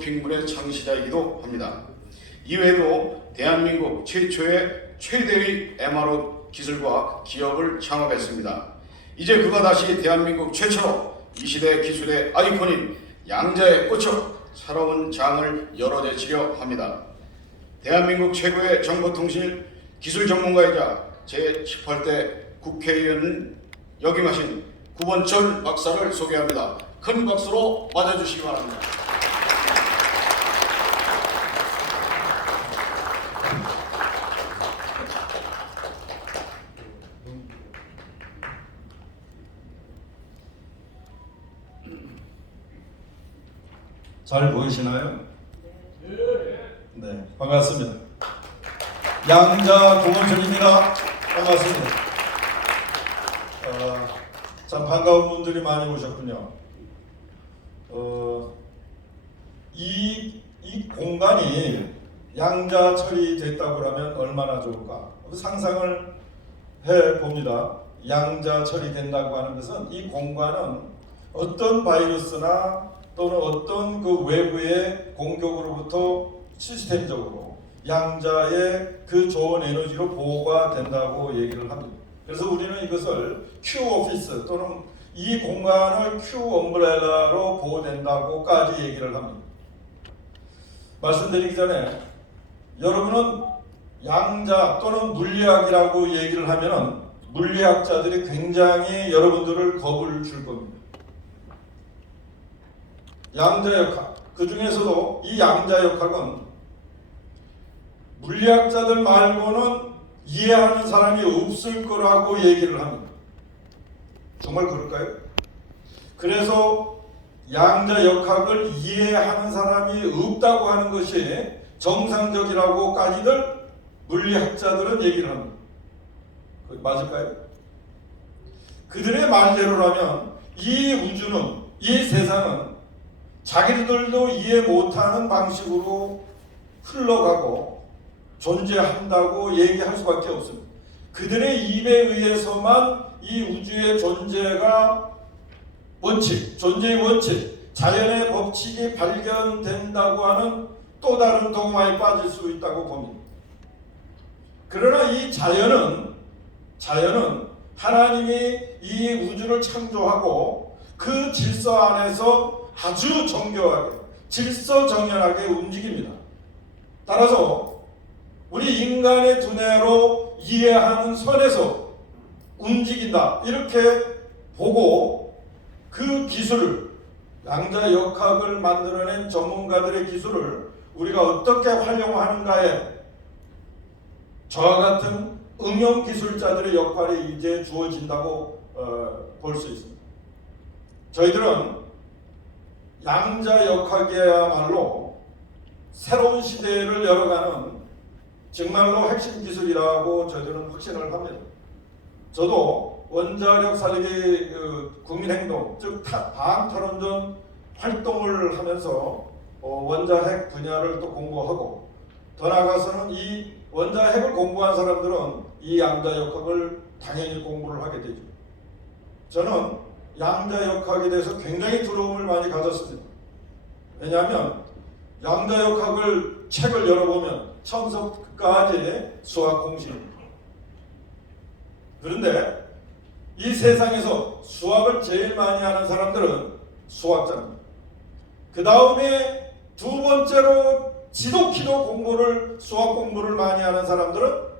빅물의 창시자이기도 합니다. 이외에도 대한민국 최초의 최대의 MRO 기술과 기업을 창업했습니다. 이제 그가 다시 대한민국 최초로 이 시대 기술의 아이콘인 양자에 꽂혀 새로운 장을 열어제치려 합니다. 대한민국 최고의 정보통신 기술 전문가이자 제18대 국회의원 역임하신 구본철 박사를 소개합니다. 큰 박수로 맞아주시기 바랍니다. 잘 보이시나요? 네, 반갑습니다. 양자 구본철입니다. 반갑습니다. 참 반가운 분들이 많이 오셨군요. 이 공간이 양자 처리됐다고 하면 얼마나 좋을까? 상상을 해봅니다. 양자 처리된다고 하는 것은 이 공간은 어떤 바이러스나 또는 어떤 그 외부의 공격으로부터 시스템적으로 양자의 그 좋은 에너지로 보호가 된다고 얘기를 합니다. 그래서 우리는 이것을 Q 오피스 또는 이 공간을 Q 엄브렐라로 보호된다고까지 얘기를 합니다. 말씀드리기 전에 여러분은 양자 또는 물리학이라고 얘기를 하면은 물리학자들이 굉장히 여러분들을 겁을 줄 겁니다. 양자역학, 그 중에서도 이 양자역학은 물리학자들 말고는 이해하는 사람이 없을 거라고 얘기를 합니다. 정말 그럴까요? 그래서 양자역학을 이해하는 사람이 없다고 하는 것이 정상적이라고까지들 물리학자들은 얘기를 합니다. 맞을까요? 그들의 말대로라면 이 우주는, 이 세상은 자기들도 이해 못하는 방식으로 흘러가고 존재한다고 얘기할 수밖에 없습니다. 그들의 입에 의해서만 이 우주의 존재가 원칙, 존재의 원칙, 자연의 법칙이 발견된다고 하는 또 다른 동화에 빠질 수 있다고 봅니다. 그러나 이 자연은 하나님이 이 우주를 창조하고 그 질서 안에서 아주 정교하게 질서정연하게 움직입니다. 따라서 우리 인간의 두뇌로 이해하는 선에서 움직인다 이렇게 보고 그 기술을 양자역학을 만들어낸 전문가들의 기술을 우리가 어떻게 활용하는가에 저와 같은 응용기술자들의 역할이 이제 주어진다고 볼 수 있습니다. 저희들은 양자역학이야말로 새로운 시대를 열어가는 정말로 핵심 기술이라고 저희들은 확신을 합니다. 저도 원자력 살리기 국민행동, 즉 방탄원전 활동을 하면서 원자핵 분야를 또 공부하고 더 나아가서는 이 원자핵을 공부한 사람들은 이 양자역학을 당연히 공부를 하게 되죠. 저는 양자역학에 대해서 굉장히 두려움을 많이 가졌습니다. 왜냐하면 양자역학을 책을 열어보면 처음부터 끝까지 수학 공식입니다. 그런데 이 세상에서 수학을 제일 많이 하는 사람들은 수학자입니다. 그 다음에 두 번째로 지독히도 수학 공부를 많이 하는 사람들은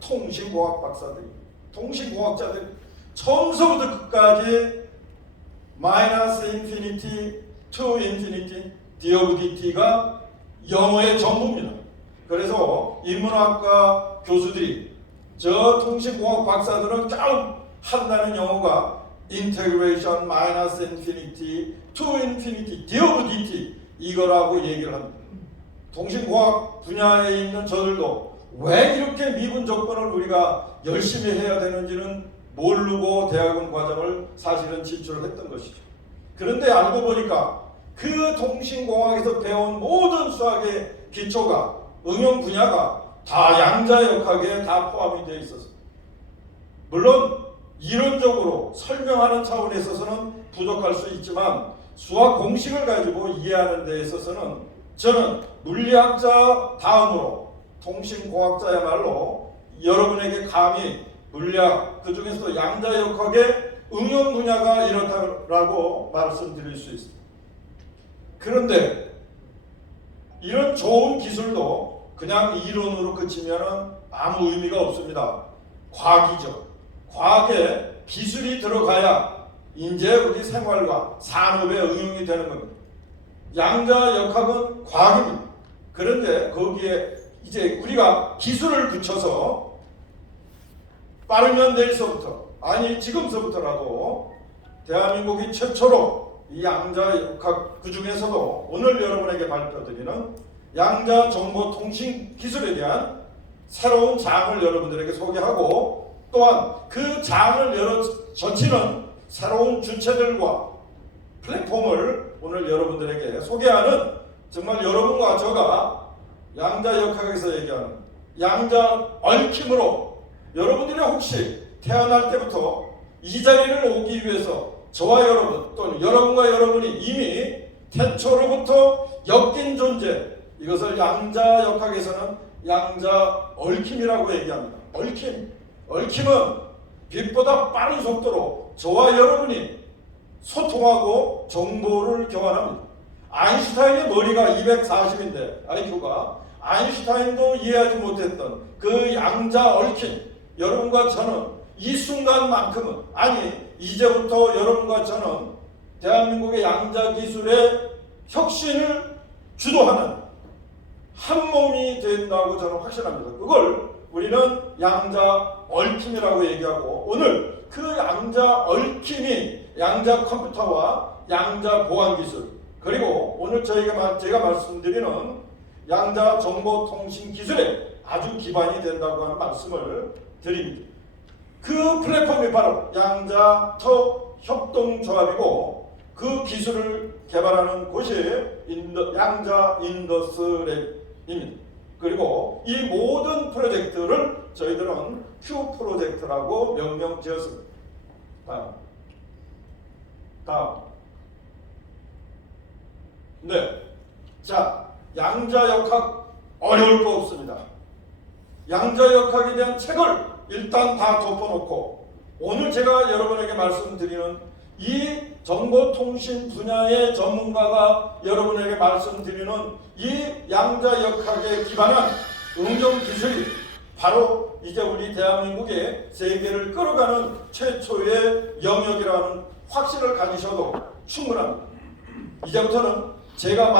통신공학 박사들입니다. 통신공학자들 처음서부터 끝까지 마이너스 인피니티 투 인피니티 d of dt가 영어의 전부입니다. 그래서 인문학과 교수들이 저 통신공학 박사들은 겨우 한다는 영어가 인테그레이션 마이너스 인피니티 투 인피니티 d of dt 이거라고 얘기를 합니다. 통신공학 분야에 있는 저들도 왜 이렇게 미분 조건을 우리가 열심히 해야 되는지는 모르고 대학원 과정을 사실은 진출을 했던 것이죠. 그런데 알고 보니까 그 통신공학에서 배운 모든 수학의 기초가 응용 분야가 다 양자역학에 다 포함이 되어 있었습니다. 물론 이론적으로 설명하는 차원에 있어서는 부족할 수 있지만 수학 공식을 가지고 이해하는 데 있어서는 저는 물리학자 다음으로 통신공학자야말로 여러분에게 감히 물리학 그 중에서도 양자역학의 응용 분야가 이렇다고 말씀드릴 수 있습니다. 그런데 이런 좋은 기술도 그냥 이론으로 그치면 아무 의미가 없습니다. 과학이죠. 과학에 기술이 들어가야 이제 우리 생활과 산업에 응용이 되는 겁니다. 양자역학은 과학입니다. 그런데 거기에 이제 우리가 기술을 붙여서 빠르면 내일서부터, 아니 지금서부터라도 대한민국이 최초로 이 양자역학 그 중에서도 오늘 여러분에게 발표드리는 양자정보통신 기술에 대한 새로운 장을 여러분들에게 소개하고, 또한 그 장을 젖히는 새로운 주체들과 플랫폼을 오늘 여러분들에게 소개하는, 정말 여러분과 저가 양자역학에서 얘기하는 양자 얽힘으로 여러분들이 혹시 태어날 때부터 이 자리를 오기 위해서 저와 여러분 또는 여러분과 여러분이 이미 태초로부터 엮인 존재, 이것을 양자역학에서는 양자 얽힘이라고 얘기합니다. 얽힘은 빛보다 빠른 속도로 저와 여러분이 소통하고 정보를 교환합니다. 아인슈타인의 머리가 240인데 IQ가 아인슈타인도 이해하지 못했던 그 양자 얽힘, 여러분과 저는 이 순간만큼은, 아니 이제부터 여러분과 저는 대한민국의 양자 기술의 혁신을 주도하는 한 몸이 된다고 저는 확신합니다. 그걸 우리는 양자 얽힘이라고 얘기하고, 오늘 그 양자 얽힘이 양자 컴퓨터와 양자 보안 기술, 그리고 오늘 제가 말씀드리는 양자 정보통신 기술에 아주 기반이 된다고 하는 말씀을 드립니다. 그 플랫폼이 바로 양자터 협동조합이고, 그 기술을 개발하는 곳이 양자 인더스랩입니다. 그리고 이 모든 프로젝트를 저희들은 Q 프로젝트라고 명명 지었습니다. 다음. 네. 자, 양자역학 어려울 거 없습니다. 양자역학에 대한 책을 일단 다 덮어놓고, 오늘 제가 여러분에게 말씀드리는 이 정보통신 분야의 전문가가 여러분에게 말씀드리는 이 양자역학에 기반한 응용 기술이 바로 이제 우리 대한민국의 세계를 끌어가는 최초의 영역이라는 확신을 가지셔도 충분합니다. 이제부터는 제가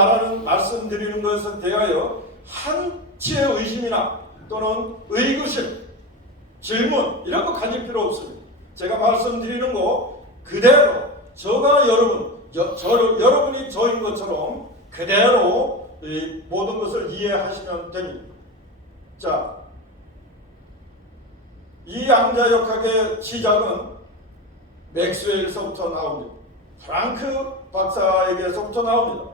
말씀드리는 것에 대하여 한치의 의심이나 또는 의구심, 질문 이런 거 가질 필요 없습니다. 제가 말씀드리는 거 그대로 저가 여러분이 저인 것처럼 그대로 이 모든 것을 이해하시면 됩니다. 자, 이 양자역학의 시작은 맥스웰서부터 나옵니다. 프랑크 박사에게서부터 나옵니다.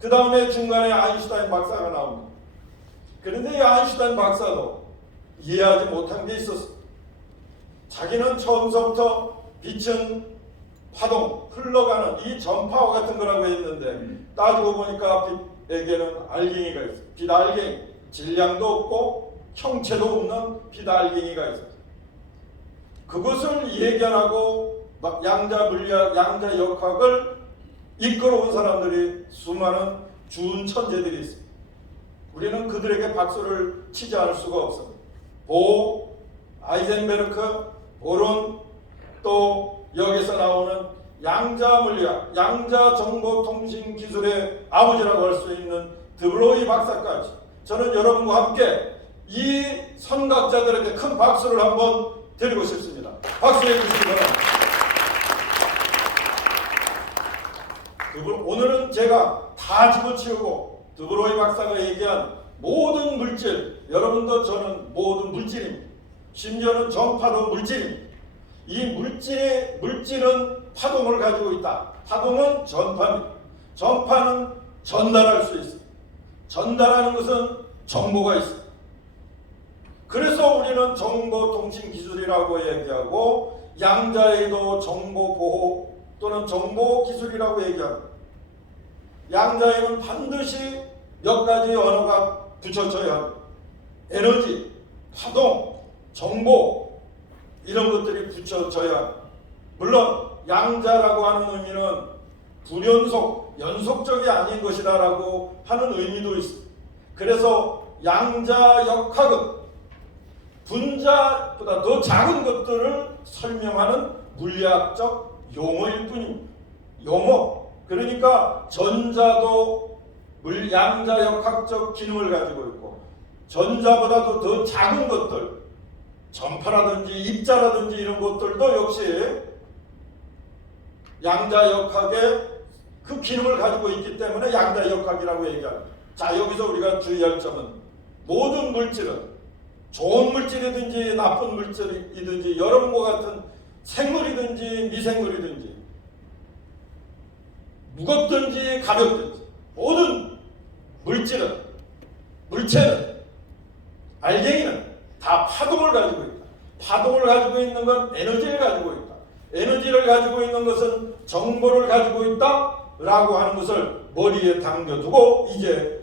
그 다음에 중간에 아인슈타인 박사가 나옵니다. 그런데 이 아인슈타인 박사도 이해하지 못한 게 있었습니다. 자기는 처음서부터 빛은 파동, 흘러가는 이 전파와 같은 거라고 했는데, 따지고 보니까 빛에게는 알갱이가 있어요. 빛알갱이, 질량도 없고 형체도 없는 빛알갱이가 있어요. 그것을 얘기하라고 양자물리학, 양자역학을 이끌어온 사람들이, 수많은 주운 천재들이 있습니다. 우리는 그들에게 박수를 치지 않을 수가 없습니다. 보호, 아이젠베르크, 보론, 또 여기서 나오는 양자물리학, 양자정보통신 기술의 아버지라고 할 수 있는 드브로이 박사까지, 저는 여러분과 함께 이 선각자들에게 큰 박수를 한번 드리고 싶습니다. 박수해 주시기 바랍니다. 오늘은 제가 다 집어치우고 드브로이 박사가 얘기한 모든 물질, 여러분도 저는 모든 물질입니다. 심지어는 전파도 물질입니다. 이 물질은 파동을 가지고 있다. 파동은 전파입니다. 전파는 전달할 수 있습니다. 전달하는 것은 정보가 있습니다. 그래서 우리는 정보통신 기술이라고 얘기하고, 양자에도 정보보호 또는 정보기술이라고 얘기합니다. 양자에는 반드시 몇 가지 언어가 붙여져야 합니다. 에너지, 파동, 정보 이런 것들이 붙여져야 합니다. 물론 양자라고 하는 의미는 불연속, 연속적이 아닌 것이다라고 하는 의미도 있습니다. 그래서 양자역학은 분자보다 더 작은 것들을 설명하는 물리학적 용어일 뿐입니다. 용어. 그러니까 전자도 양자역학적 기능을 가지고 있고 전자보다도 더 작은 것들, 전파라든지 입자라든지 이런 것들도 역시 양자역학의 그 기능을 가지고 있기 때문에 양자역학이라고 얘기합니다. 자, 여기서 우리가 주의할 점은 모든 물질은 좋은 물질이든지 나쁜 물질이든지 여러분과 같은 생물이든지 미생물이든지 무겁든지 가볍든지 모든 물체는 알갱이는 다 파동을 가지고 있다. 파동을 가지고 있는 건 에너지를 가지고 있다. 에너지를 가지고 있는 것은 정보를 가지고 있다 라고 하는 것을 머리에 담겨두고 이제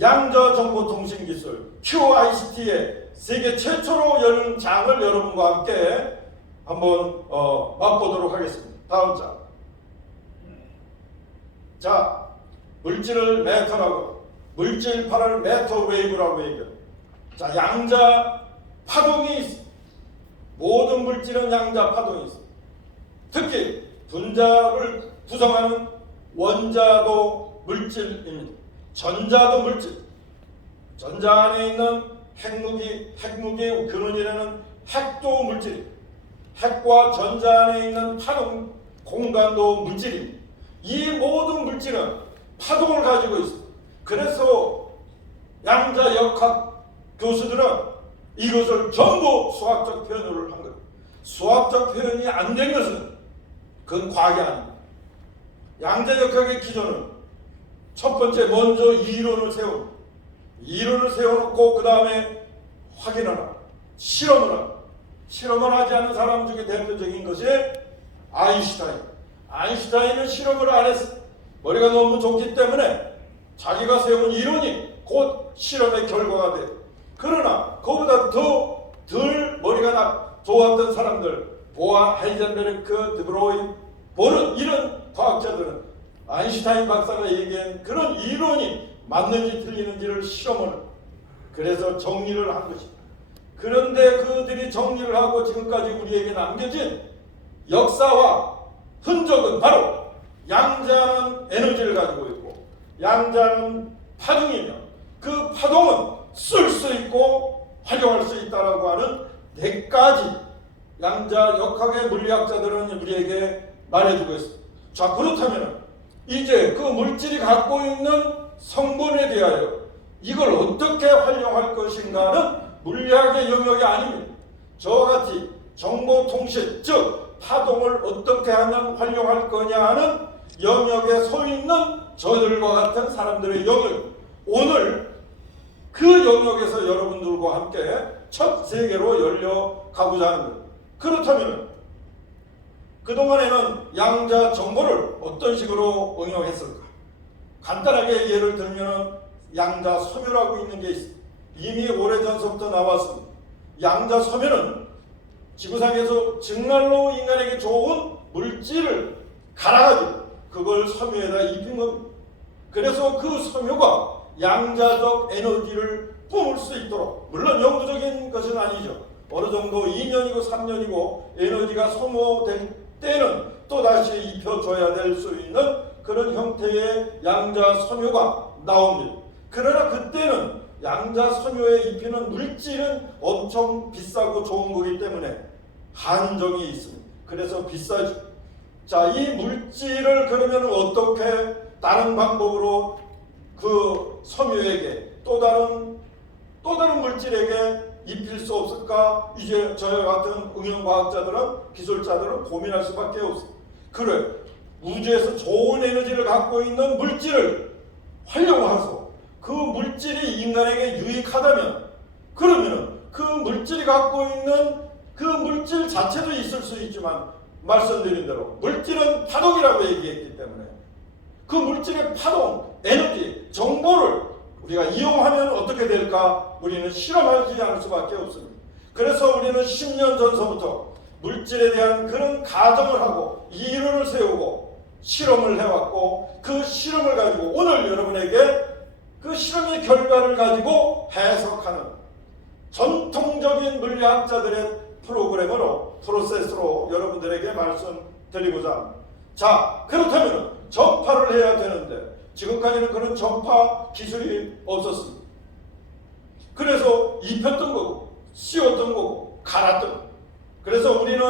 양자정보통신기술 QICT의 세계 최초로 여는 장을 여러분과 함께 한번 맛보도록 하겠습니다. 다음 장. 자, 물질을 매터라고, 물질파를 매터 웨이브라고 얘기합니다. 자, 양자 파동이 있습니다. 모든 물질은 양자 파동이 있습니다. 특히 분자를 구성하는 원자도 물질입니다. 전자도 물질. 전자 안에 있는 핵무기 근원이라는 핵도 물질입니다. 핵과 전자 안에 있는 파동 공간도 물질입니다. 이 모든 물질은 파동을 가지고 있습니다. 그래서 양자역학 교수들은 이것을 전부 수학적 표현을 한 겁니다. 수학적 표현이 안 된 것은 그건 과학이 아닙니다. 양자역학의 기존은 첫 번째 먼저 이론을 세웁니다. 이론을 세워놓고 그 다음에 확인하라, 실험을 하라. 실험을 하지 않은 사람 중에 대표적인 것이 아인슈타인. 아인슈타인은 실험을 안 했어. 머리가 너무 좋기 때문에 자기가 세운 이론이 곧 실험의 결과가 돼. 그러나 그보다 더 덜 머리가 좋았던 사람들, 보아, 하이젠베르크, 드브로이, 보른 이런 과학자들은 아인슈타인 박사가 얘기한 그런 이론이 맞는지 틀리는지를 실험을 그래서 정리를 한 것입니다. 그런데 그들이 정리를 하고 지금까지 우리에게 남겨진 역사와 흔적은 바로 양자는 에너지를 가지고 있고 양자는 파동이며 그 파동은 쓸 수 있고 활용할 수 있다라고 하는 네 가지 양자역학의 물리학자들은 우리에게 말해주고 있습니다. 자, 그렇다면 이제 그 물질이 갖고 있는 성분에 대하여 이걸 어떻게 활용할 것인가는 물리학의 영역이 아닙니다. 저와 같이 정보통신, 즉 파동을 어떻게 하면 활용할 거냐 하는 영역에 서 있는 저들과 같은 사람들의 영역, 오늘 그 영역에서 여러분들과 함께 첫 세계로 열려가고자 하는 것. 그렇다면 그동안에는 양자 정보를 어떤 식으로 응용했을까? 간단하게 예를 들면 양자 섬유라고 있는 게 있습니다. 이미 오래전서부터 나왔습니다. 양자 섬유는 지구상에서 정말로 인간에게 좋은 물질을 갈아가지고 그걸 섬유에다 입힌 겁니다. 그래서 그 섬유가 양자적 에너지를 뿜을 수 있도록, 물론 영구적인 것은 아니죠. 어느 정도 2년이고 3년이고 에너지가 소모될 때는 또다시 입혀줘야 될 수 있는 그런 형태의 양자 섬유가 나옵니다. 그러나 그때는 양자 섬유에 입히는 물질은 엄청 비싸고 좋은 거기 때문에 한정이 있습니다. 그래서 비싸죠. 자, 이 물질을 그러면 어떻게 다른 방법으로 그 섬유에게 또 다른 물질에게 입힐 수 없을까? 이제 저와 같은 응용과학자들은, 기술자들은 고민할 수밖에 없습니다. 그래, 우주에서 좋은 에너지를 갖고 있는 물질을 활용해서 그 물질이 인간에게 유익하다면, 그러면 그 물질이 갖고 있는 그 물질 자체도 있을 수 있지만 말씀드린 대로 물질은 파동이라고 얘기했기 때문에 그 물질의 파동, 에너지, 정보를 우리가 이용하면 어떻게 될까? 우리는 실험하지 않을 수밖에 없습니다. 그래서 우리는 10년 전서부터 물질에 대한 그런 가정을 하고 이론을 세우고 실험을 해왔고, 그 실험을 가지고 오늘 여러분에게 그 실험의 결과를 가지고 해석하는 전통적인 물리학자들의 프로그램으로, 프로세스로 여러분들에게 말씀드리고자 합니다. 자, 그렇다면 전파를 해야 되는데 지금까지는 그런 전파 기술이 없었습니다. 그래서 입혔던 거고 씌웠던 거고 갈았던 거고, 그래서 우리는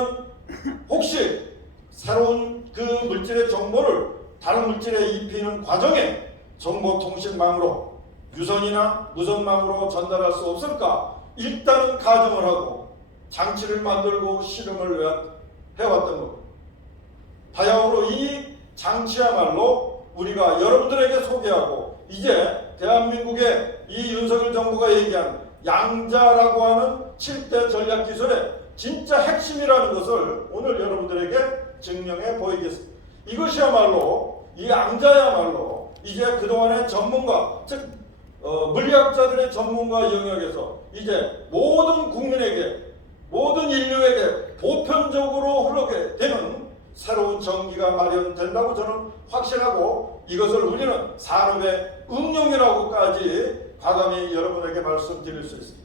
혹시 새로운 그 물질의 정보를 다른 물질에 입히는 과정에 정보통신망으로, 유선이나 무선망으로 전달할 수 없을까? 일단은 가정을 하고 장치를 만들고 실험을 해왔던 겁니다. 바야흐로 이 장치야말로 우리가 여러분들에게 소개하고, 이제 대한민국의 이 윤석열 정부가 얘기한 양자라고 하는 7대 전략기술의 진짜 핵심이라는 것을 오늘 여러분들에게 증명해 보이겠습니다. 이것이야말로, 이 양자야말로 이제 그동안의 전문가, 즉 물리학자들의 전문가 영역에서 이제 모든 국민에게, 모든 인류에게 보편적으로 흐르게 되는 새로운 전기가 마련된다고 저는 확신하고, 이것을 우리는 산업의 응용이라고까지 과감히 여러분에게 말씀드릴 수 있습니다.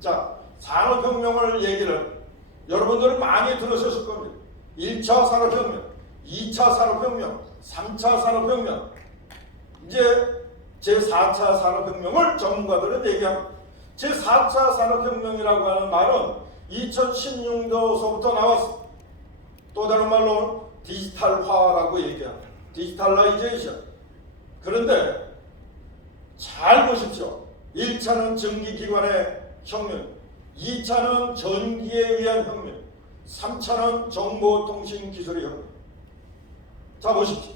자, 산업혁명을 얘기를 여러분들은 많이 들으셨을 겁니다. 1차 산업혁명, 2차 산업혁명, 3차 산업혁명, 이제 제4차 산업혁명을 전문가들은 얘기합니다. 제4차 산업혁명이라고 하는 말은 2016년도서부터 나왔습니다. 또 다른 말로 디지털화라고 얘기합니다. 디지털라이제이션. 그런데 잘 보십시오. 1차는 전기기관의 혁명, 2차는 전기에 의한 혁명, 3차는 정보통신기술의 혁명. 자, 보십시오.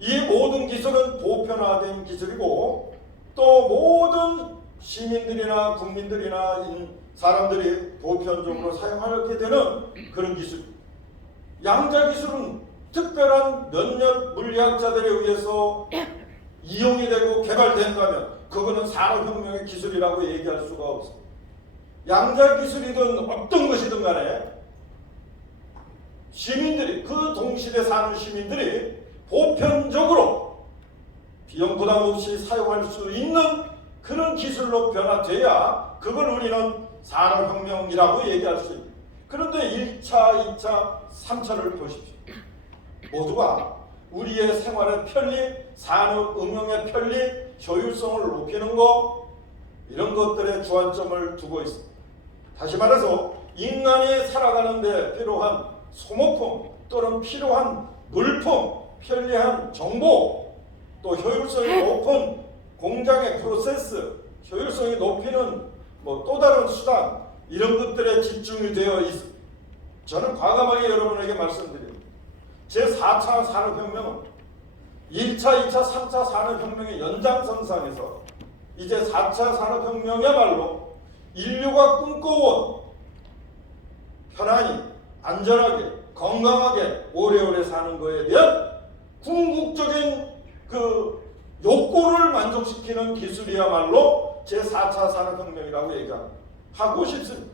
이 모든 기술은 보편화된 기술이고, 또 모든 시민들이나 국민들이나 사람들이 보편적으로 사용하게 되는 그런 기술. 양자 기술은 특별한 몇몇 물리학자들에 의해서 이용이 되고 개발된다면 그거는 산업혁명의 기술이라고 얘기할 수가 없습니다. 양자 기술이든 어떤 것이든 간에 시민들이, 그 동시대에 사는 시민들이 보편적으로 비용 부담 없이 사용할 수 있는 그런 기술로 변화돼야 그걸 우리는 산업혁명이라고 얘기할 수 있습니다. 그런데 1차, 2차, 3차를 보십시오. 모두가 우리의 생활의 편리, 산업 응용의 편리, 효율성을 높이는 것, 이런 것들에 주안점을 두고 있습니다. 다시 말해서 인간이 살아가는 데 필요한 소모품 또는 필요한 물품, 편리한 정보, 또 효율성이 높은 공장의 프로세스, 효율성이 높이는 또 다른 수단, 이런 것들에 집중이 되어 있습니다. 저는 과감하게 여러분에게 말씀드립니다. 제4차 산업혁명은 1차, 2차, 3차 산업혁명의 연장선상에서 이제 4차 산업혁명이야말로 인류가 꿈꿔온 편안히, 안전하게, 건강하게 오래오래 사는 것에 대한 궁극적인 그 욕구를 만족시키는 기술이야말로 제4차 산업혁명이라고 얘기하고 싶습니다.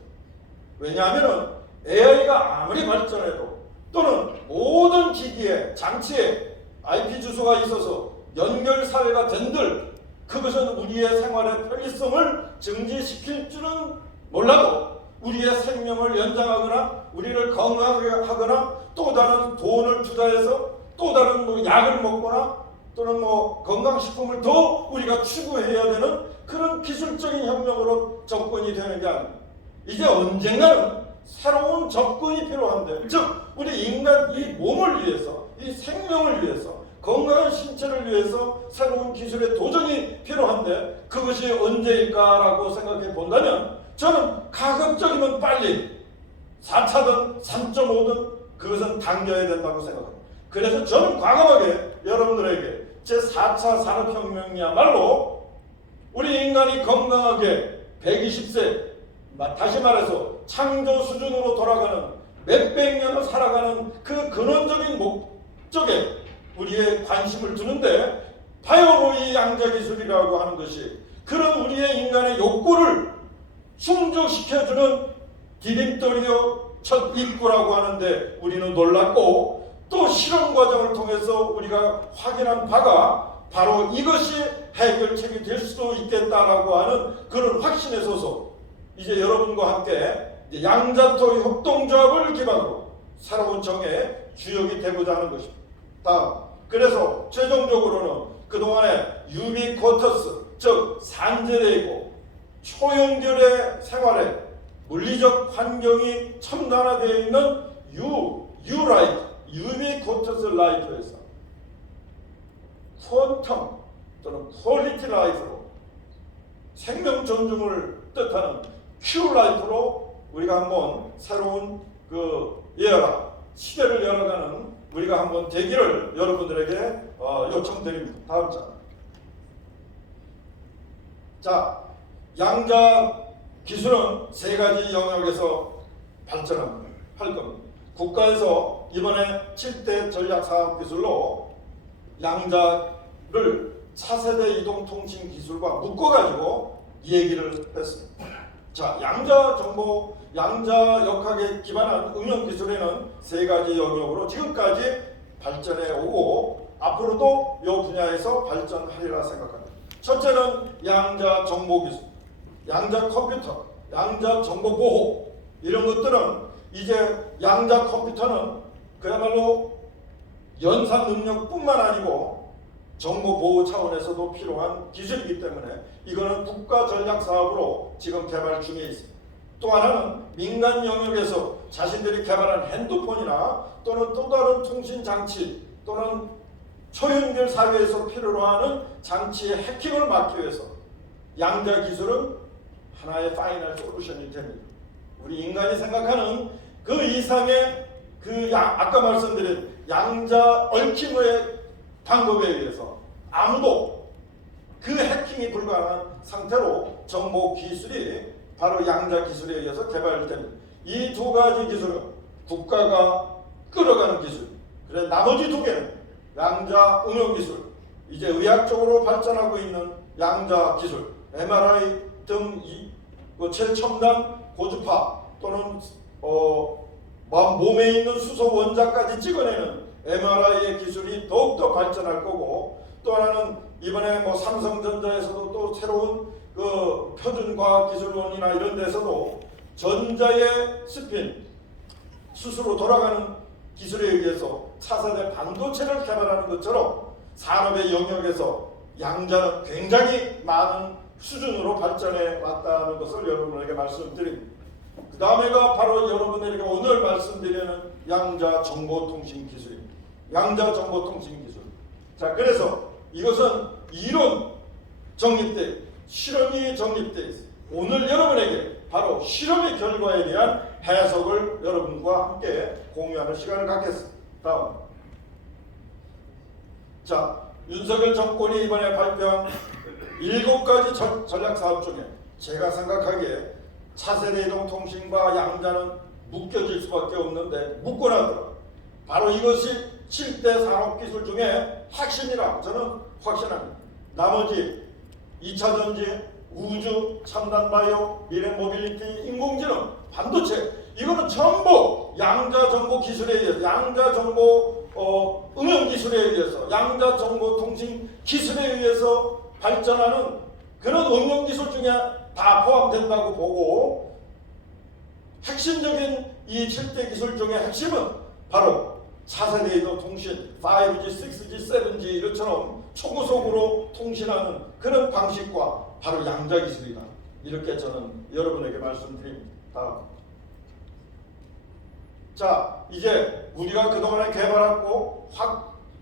왜냐하면 AI가 아무리 발전해도, 또는 모든 기기에, 장치에 IP 주소가 있어서 연결사회가 된들 그것은 우리의 생활의 편리성을 증진시킬 줄은 몰라도 우리의 생명을 연장하거나 우리를 건강하게 하거나 또 다른 돈을 투자해서 또 다른 약을 먹거나 또는 건강식품을 더 우리가 추구해야 되는 그런 기술적인 혁명으로 접근이 되는 게 아닙니다. 이제 언젠가는 새로운 접근이 필요한데, 즉 우리 인간 이 몸을 위해서, 이 생명을 위해서, 건강한 신체를 위해서 새로운 기술의 도전이 필요한데 그것이 언제일까라고 생각해 본다면 저는 가급적이면 빨리 4차든 3.5든 그것은 당겨야 된다고 생각합니다. 그래서 저는 과감하게 여러분들에게 제4차 산업혁명이야말로 우리 인간이 건강하게 120세, 다시 말해서 창조 수준으로 돌아가는 몇백 년을 살아가는 그 근원적인 목적 쪽에 우리의 관심을 두는데 바로 이 양자 기술이라고 하는 것이 그런 우리의 인간의 욕구를 충족시켜주는 디딤돌이요 첫 입구라고 하는데 우리는 놀랐고, 또 실험 과정을 통해서 우리가 확인한 바가 바로 이것이 해결책이 될 수도 있겠다라고 하는 그런 확신에 서서 이제 여러분과 함께 양자토 협동조합을 기반으로 새로운 정의 주역이 되고자 하는 것입니다. 다음, 그래서 최종적으로는 그동안에 유비쿼터스, 즉 산재되고 초연결의 생활에 물리적 환경이 첨단화되어 있는 유라이트, 유비쿼터스 라이프에서 퀀텀 또는 퀄리티 라이프로 생명 존중을 뜻하는 큐 라이프로 우리가 한번 새로운 그 시대를 열어가는 우리가 한번 되기를 여러분들에게 요청드립니다. 다음 자, 양자 기술은 세 가지 영역에서 발전할 겁니다. 국가에서 이번에 7대 전략사업 기술로 양자를 차세대 이동통신 기술과 묶어가지고 얘기를 했습니다. 자, 양자 정보, 양자 역학에 기반한 응용 기술에는 세 가지 영역으로 지금까지 발전해 오고 앞으로도 이 분야에서 발전하리라 생각합니다. 첫째는 양자 정보 기술, 양자 컴퓨터, 양자 정보 보호, 이런 것들은 이제 양자 컴퓨터는 그야말로 연산 능력뿐만 아니고 정보 보호 차원에서도 필요한 기술이기 때문에 이거는 국가 전략 사업으로 지금 개발 중에 있습니다. 또 하나는 민간 영역에서 자신들이 개발한 핸드폰이나 또는 또 다른 통신 장치 또는 초연결 사회에서 필요로 하는 장치의 해킹을 막기 위해서 양자 기술은 하나의 파이널 솔루션이 됩니다. 우리 인간이 생각하는 그 이상의 아까 말씀드린 양자 얽힘의 방법에 의해서 아무도 그 해킹이 불가능한 상태로 정보 기술이 바로 양자 기술에 의해서 개발됩니다. 이 두 가지 기술은 국가가 끌어가는 기술. 그래 나머지 두 개는 양자 응용 기술. 이제 의학적으로 발전하고 있는 양자 기술, MRI 등 최첨단 고주파 또는 몸에 있는 수소 원자까지 찍어내는 MRI의 기술이 더욱더 발전할 거고, 또 하나는 이번에 삼성전자에서도 또 새로운 표준과학기술원이나 이런 데서도 전자의 스핀, 스스로 돌아가는 기술에 의해서 차세대 반도체를 개발하는 것처럼 산업의 영역에서 양자는 굉장히 많은 수준으로 발전해 왔다는 것을 여러분에게 말씀드립니다. 그 다음에가 바로 여러분에게 오늘 말씀드리는 양자 정보통신 기술입니다. 양자 정보통신 기술. 자, 그래서 이것은 이론 정립돼, 실험이 정립돼 있어요. 오늘 여러분에게 바로 실험의 결과에 대한 해석을 여러분과 함께 공유하는 시간을 갖겠습니다. 다음. 자, 윤석열 정권이 이번에 발표한 7가지 전략사업 중에 제가 생각하기에 차세대 이동통신과 양자는 묶여질 수밖에 없는데 묶어놨더라고요. 바로 이것이 7대 산업기술 중에 핵심이라고 저는 확신합니다. 나머지 2차 전지, 우주, 첨단 바이오, 미래 모빌리티, 인공지능, 반도체, 이거는 전부 양자 정보 기술에 의해서, 양자 정보 응용 기술에 의해서, 양자 정보 통신 기술에 의해서 발전하는 그런 응용 기술 중에 다 포함된다고 보고, 핵심적인 이 7대 기술 중에 핵심은 바로 차세대 이동 통신, 5G, 6G, 7G 이것처럼 초고속으로 통신하는 그런 방식과 바로 양자 기술이다. 이렇게 저는 여러분에게 말씀드립니다. 다음. 자, 이제 우리가 그동안에 개발했고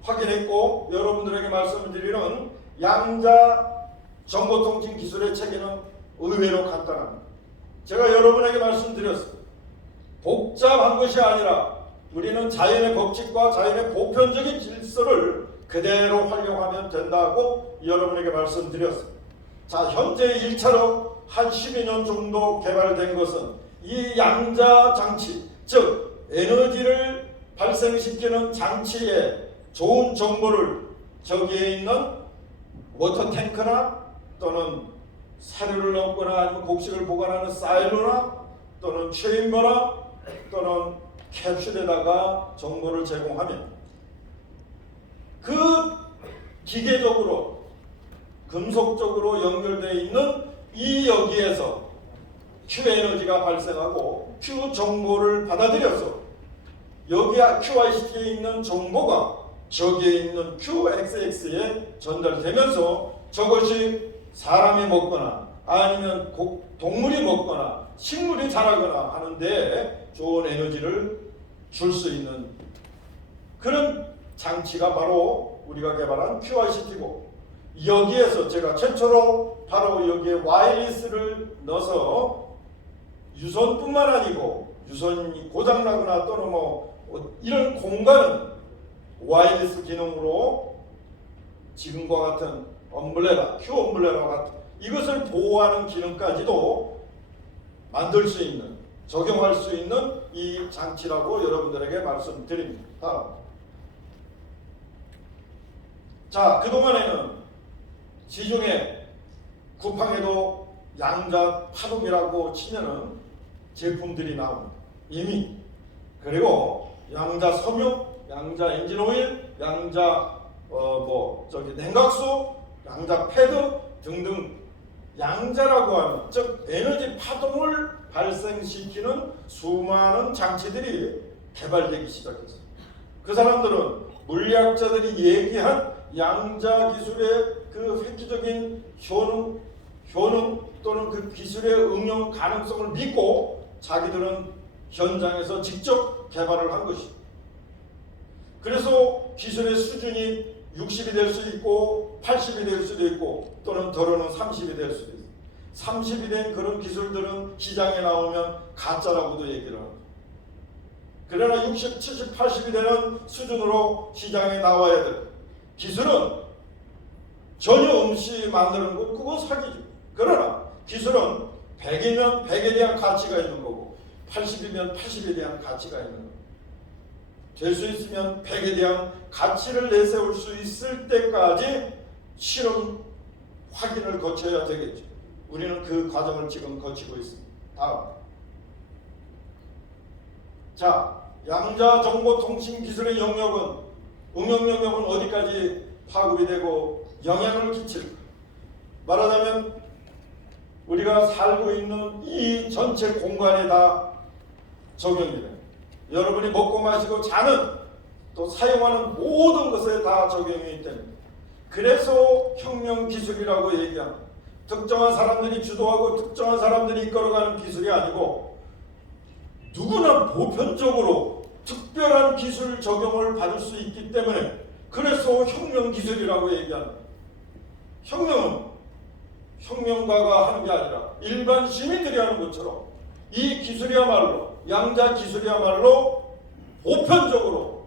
확인했고 여러분들에게 말씀드리는 양자 정보통신 기술의 체계는 의외로 간단합니다. 제가 여러분에게 말씀드렸습니다. 복잡한 것이 아니라 우리는 자연의 법칙과 자연의 보편적인 질서를 그대로 활용하면 된다고 여러분에게 말씀드렸습니다. 자, 현재 1차로 한 12년 정도 개발된 것은 이 양자 장치, 즉 에너지를 발생시키는 장치에 좋은 정보를 저기에 있는 워터 탱크나 또는 사료를 넣거나 아니면 곡식을 보관하는 사일로나 또는 체인버나 또는 캡슐에다가 정보를 제공하면 그 기계적으로 금속적으로 연결되어 있는 이 여기에서 Q 에너지가 발생하고 Q 정보를 받아들여서 여기 QICT에 있는 정보가 저기에 있는 QXX에 전달되면서 저것이 사람이 먹거나 아니면 동물이 먹거나 식물이 자라거나 하는데 좋은 에너지를 줄 수 있는 그런 장치가 바로 우리가 개발한 QICT고, 여기에서 제가 최초로 바로 여기에 와이어리스를 넣어서 유선뿐만 아니고 유선이 고장나거나 또는 뭐 이런 공간은 와이어리스 기능으로 지금과 같은 엄블레라, Q 엄블레라 같은 이것을 보호하는 기능까지도 만들 수 있는, 적용할 수 있는 이 장치라고 여러분들에게 말씀드립니다. 다음. 자, 그동안에는 시중에 쿠팡에도 양자 파동이라고 치면은 제품들이 나옵니다. 이미. 그리고 양자 섬유, 양자 엔진 오일, 양자 냉각수, 양자 패드 등등 양자라고 하는 즉 에너지 파동을 발생시키는 수많은 장치들이 개발되기 시작했어요. 그 사람들은 물리학자들이 얘기한 양자 기술의 그 획기적인 효능 또는 그 기술의 응용 가능성을 믿고 자기들은 현장에서 직접 개발을 한 것이죠. 그래서 기술의 수준이 60이 될 수 있고 80이 될 수도 있고 또는 더러는 30이 될 수도 있어요. 30이 된 그런 기술들은 시장에 나오면 가짜라고도 얘기를 합니다. 그러나 60, 70, 80이 되는 수준으로 시장에 나와야 될 기술은 전혀 없이 만드는 거 그건 사기죠. 그러나 기술은 100이면 100에 대한 가치가 있는 거고 80이면 80에 대한 가치가 있는 거고 될 수 있으면 100에 대한 가치를 내세울 수 있을 때까지 실험 확인을 거쳐야 되겠죠. 우리는 그 과정을 지금 거치고 있습니다. 다음. 자, 양자정보통신기술의 영역은 응용 영역은 어디까지 파급이 되고 영향을 끼칠까? 말하자면 우리가 살고 있는 이 전체 공간에 다 적용이 돼요. 여러분이 먹고 마시고 자는 또 사용하는 모든 것에 다 적용이 됩니다. 그래서 혁명기술이라고 얘기합니다. 특정한 사람들이 주도하고 특정한 사람들이 이끌어가는 기술이 아니고 누구나 보편적으로 특별한 기술 적용을 받을 수 있기 때문에 그래서 혁명기술이라고 얘기합니다. 혁명은 혁명가가 하는 게 아니라 일반 시민들이 하는 것처럼 이 기술이야말로 양자 기술이야말로 보편적으로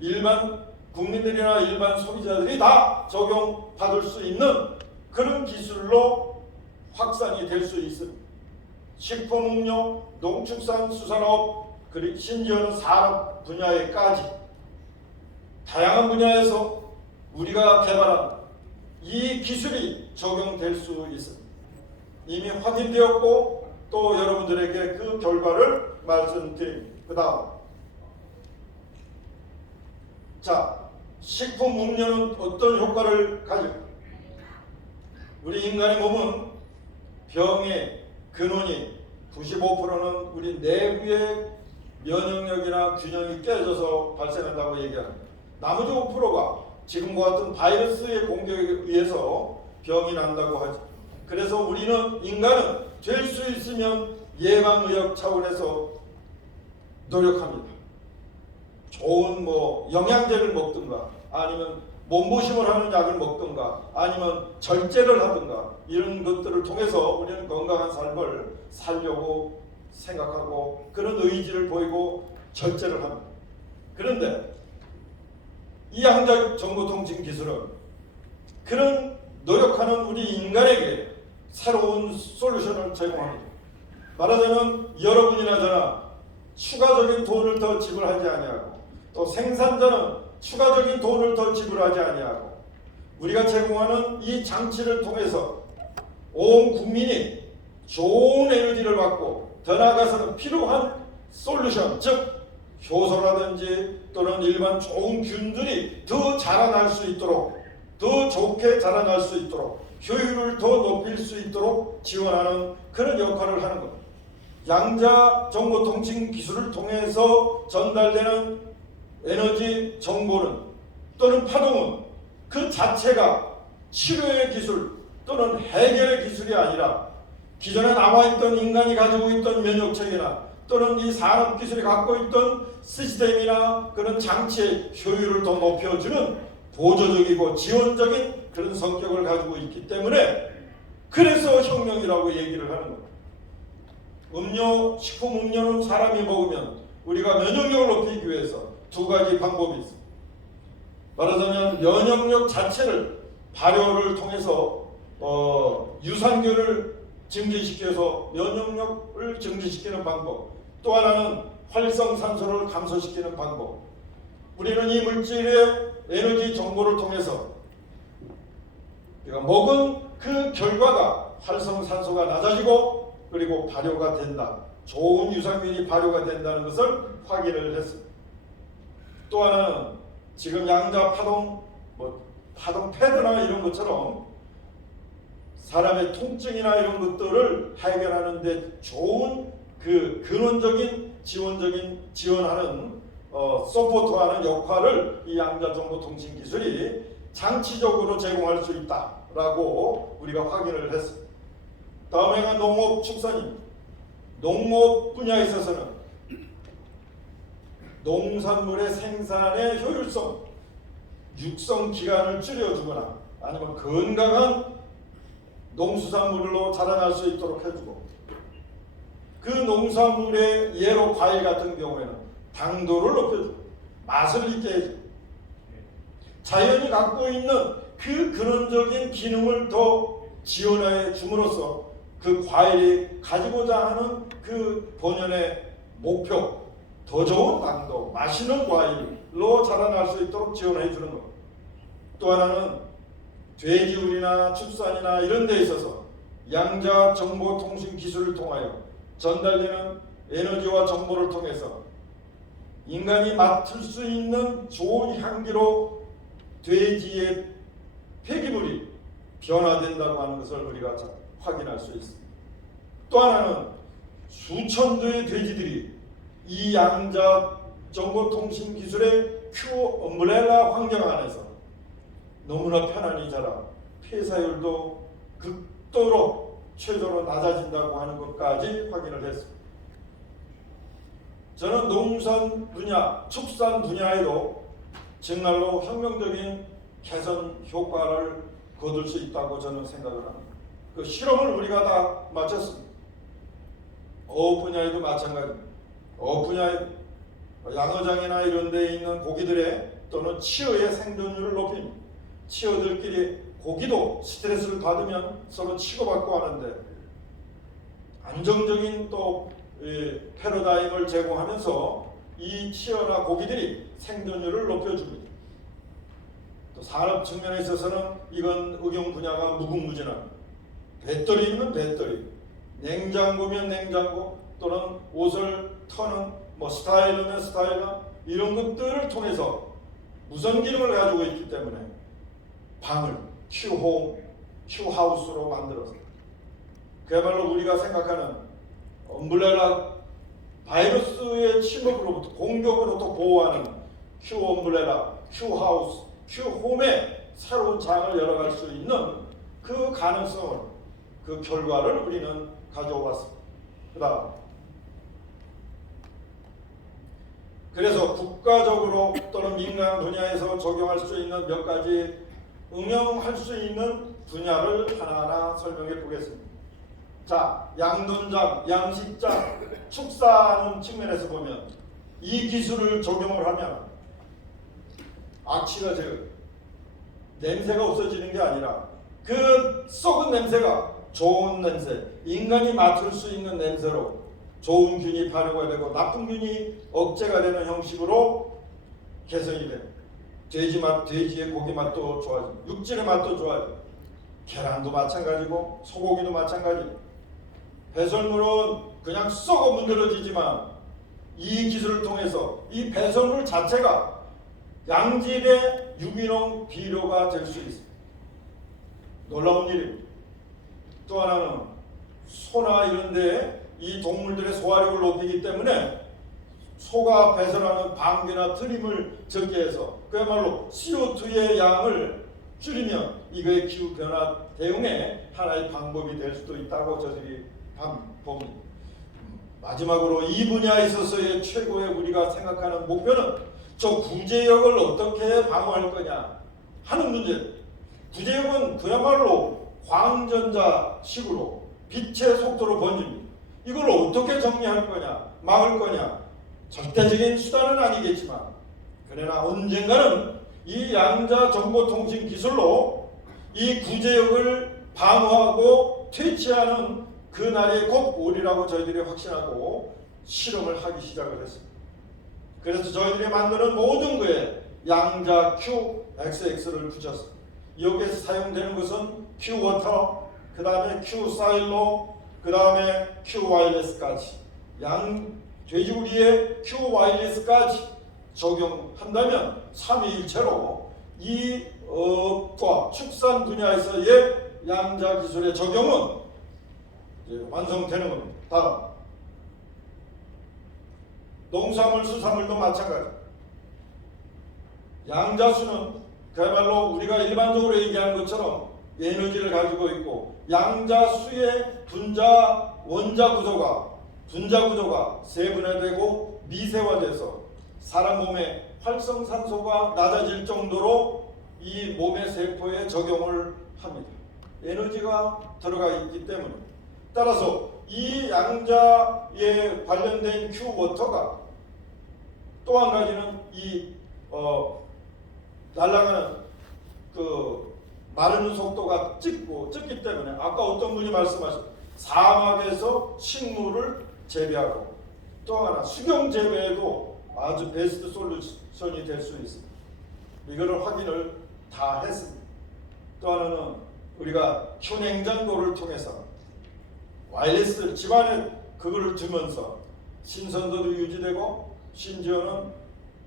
일반 국민들이나 일반 소비자들이 다 적용받을 수 있는 그런 기술로 확산이 될 수 있습니다. 식품응용, 농축산수산업, 그리고 심지어는 산업 분야에까지 다양한 분야에서 우리가 개발한 이 기술이 적용될 수 있습니다. 이미 확인되었고 또 여러분들에게 그 결과를 말씀드립니다. 그 다음, 자, 식품응용은 어떤 효과를 가질까? 우리 인간의 몸은 병의 근원이 95%는 우리 내부의 면역력이나 균형이 깨져서 발생한다고 얘기합니다. 나머지 5%가 지금과 같은 바이러스의 공격에 의해서 병이 난다고 하죠. 그래서 우리는 인간은 될 수 있으면 예방의학 차원에서 노력합니다. 좋은 영양제를 먹든가 아니면 몸보심을 하는 약을 먹든가 아니면 절제를 하든가 이런 것들을 통해서 우리는 건강한 삶을 살려고 생각하고 그런 의지를 보이고 절제를 합니다. 그런데 이 양자정보통신 기술은 그런 노력하는 우리 인간에게 새로운 솔루션을 제공합니다. 말하자면 여러분이나 저나 추가적인 돈을 더 지불하지 아니하고 또 생산자는 추가적인 돈을 더 지불하지 아니하고 우리가 제공하는 이 장치를 통해서 온 국민이 좋은 에너지를 받고 더 나아가서는 필요한 솔루션, 즉 효소라든지 또는 일반 좋은 균들이 더 자라날 수 있도록, 더 좋게 자라날 수 있도록, 효율을 더 높일 수 있도록 지원하는 그런 역할을 하는 겁니다. 양자 정보통신 기술을 통해서 전달되는 에너지 정보는 또는 파동은 그 자체가 치료의 기술 또는 해결의 기술이 아니라 기존에 나와있던 인간이 가지고 있던 면역체계나 또는 이 산업기술이 갖고 있던 시스템이나 그런 장치의 효율을 더 높여주는 보조적이고 지원적인 그런 성격을 가지고 있기 때문에 그래서 혁명이라고 얘기를 하는 겁니다. 음료, 식품 음료는 사람이 먹으면 우리가 면역력을 높이기 위해서 두 가지 방법이 있습니다. 말하자면 면역력 자체를 발효를 통해서 유산균을 증진시켜서 면역력을 증진시키는 방법, 또 하나는 활성산소를 감소시키는 방법. 우리는 이 물질의 에너지 정보를 통해서 우리가 먹은 그 결과가 활성산소가 낮아지고 그리고 발효가 된다. 좋은 유산균이 발효가 된다는 것을 확인을 했습니다. 또 하나는 지금 양자 파동, 파동 패드나 이런 것처럼 사람의 통증이나 이런 것들을 해결하는 데 좋은 그 근원적인 지원하는 서포트하는 역할을 이 양자정보통신 기술이 장치적으로 제공할 수 있다라고 우리가 확인을 했습니다. 다음에가 농업축산입니다. 농업 분야에 있어서는 농산물의 생산의 효율성, 육성 기간을 줄여주거나 아니면 건강한 농수산물로 자라날 수 있도록 해주고, 그 농산물의 예로 과일 같은 경우에는 당도를 높여주고 맛을 있게 해주고 자연이 갖고 있는 그 근원적인 기능을 더 지원해 줌으로써 그 과일이 가지고자 하는 그 본연의 목표, 더 좋은 당도, 맛있는 과일로 자라날 수 있도록 지원해 주는 것. 또 하나는 돼지우리나 축산이나 이런 데 있어서 양자 정보통신 기술을 통하여 전달되는 에너지와 정보를 통해서 인간이 맡을 수 있는 좋은 향기로 돼지의 폐기물이 변화된다고 하는 것을 우리가 확인할 수 있습니다. 또 하나는 수천 대의 돼지들이 이 양자 정보통신 기술의 큐어 엄브렐라 환경 안에서 너무나 편안히 자라 폐사율도 극도로 최저로 낮아진다고 하는 것까지 확인을 했습니다. 저는 농산 분야, 축산 분야에도 정말로 혁명적인 개선 효과를 거둘 수 있다고 저는 생각을 합니다. 그 실험을 우리가 다 마쳤습니다. 어업 분야에도 마찬가지입니다. 어업 분야에 양어장이나 이런 데 있는 고기들의 또는 치어의 생존율을 높입니다. 치어들끼리 고기도 스트레스를 받으면 서로 치고받고 하는데 안정적인 또 패러다임을 제공하면서 이 치어나 고기들이 생존율을 높여줍니다. 또 산업 측면에 있어서는 이건 응용 분야가 무궁무진합니다. 배터리면 배터리, 냉장고면 냉장고, 또는 옷을 터는 스타일러면 스타일러, 이런 것들을 통해서 무선 기능을 가지고 있기 때문에 방을 큐홈, 큐하우스로 만들어서 그야말로 우리가 생각하는 엄브렐라 바이러스의 침입으로부터 공격으로부터 보호하는 큐엄브렐라, 큐하우스, 큐홈의 새로운 장을 열어갈 수 있는 그 가능성을, 그 결과를 우리는 가져왔습니다. 그다음 그래서 국가적으로 또는 민간 분야에서 적용할 수 있는 몇 가지 응용할 수 있는 분야를 하나하나 설명해 보겠습니다. 자, 양돈장, 양식장, 축사하는 측면에서 보면 이 기술을 적용을 하면 악취가 냄새가 없어지는 게 아니라 그 썩은 냄새가 좋은 냄새, 인간이 맡을 수 있는 냄새로 좋은 균이 발효가 되고 나쁜 균이 억제가 되는 형식으로 개선이 됩니다. 돼지 맛, 돼지의 고기 맛도 좋아지고 육질의 맛도 좋아지고 계란도 마찬가지고 소고기도 마찬가지고 배설물은 그냥 썩어 문드러지지만 이 기술을 통해서 이 배설물 자체가 양질의 유기농 비료가 될 수 있습니다. 놀라운 일입니다. 또 하나는 소나 이런 데 이 동물들의 소화력을 높이기 때문에 소가 배설하는 방귀나 트림을 적게 해서 그야말로 CO2의 양을 줄이면 이거의 기후변화 대응의 하나의 방법이 될 수도 있다고 저들이 봅니다. 마지막으로 이 분야에 있어서의 최고의 우리가 생각하는 목표는 저 구제역을 어떻게 방어할 거냐 하는 문제. 구제역은 그야말로 광전자식으로 빛의 속도로 번집니다. 이걸 어떻게 정리할 거냐, 막을 거냐, 절대적인 수단은 아니겠지만 그러나 언젠가는 이 양자 정보통신 기술로 이 구제역을 방어하고 퇴치하는 그날이 곧 오리라고 저희들이 확신하고 실험을 하기 시작을 했습니다. 그래서 저희들이 만드는 모든 거에 양자 QXX를 붙였습니다. 여기에서 사용되는 것은 Q워터, 그 다음에 Q사일로, 그 다음에 Q와이어리스까지 돼지고기에 Q와이어리스까지 적용한다면 삼위일체로 이 업과 축산 분야에서의 양자 기술의 적용은 이제 완성되는 겁니다. 다음 농산물, 수산물도 마찬가지. 양자수는 그야말로 우리가 일반적으로 얘기하는 것처럼 에너지를 가지고 있고 양자수의 원자 구조가 세분화되고 미세화돼서 사람 몸의 활성산소가 낮아질 정도로 이 몸의 세포에 적용을 합니다. 에너지가 들어가 있기 때문에 따라서 이 양자에 관련된 Q워터가 또 한 가지는 이 날아가는 그 마르는 속도가 적기 때문에 아까 어떤 분이 말씀하신 사막에서 식물을 재배하고 또 하나 수경 재배에도 아주 베스트 솔루션이 될 수 있습니다. 이거를 확인을 다 했습니다. 또 하나는 우리가 휴냉장고를 통해서 와이어리스 집안에 그거를 두면서 신선도도 유지되고 심지어는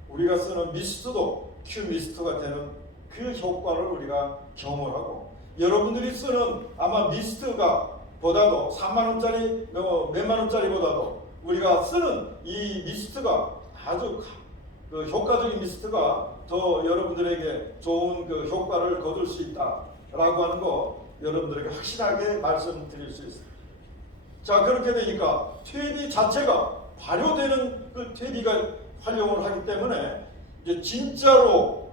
우리가 쓰는 미스트도 Q 미스트가 되는 그 효과를 우리가 경험하고 여러분들이 쓰는 아마 미스트가 보다도 3만원짜리 몇만원짜리보다도 우리가 쓰는 이 미스트가 아주 그 효과적인 미스트가 더 여러분들에게 좋은 그 효과를 거둘 수 있다라고 하는 거 여러분들에게 확실하게 말씀드릴 수 있습니다. 자, 그렇게 되니까 퇴비 자체가 발효되는 그 퇴비가 활용을 하기 때문에 이제 진짜로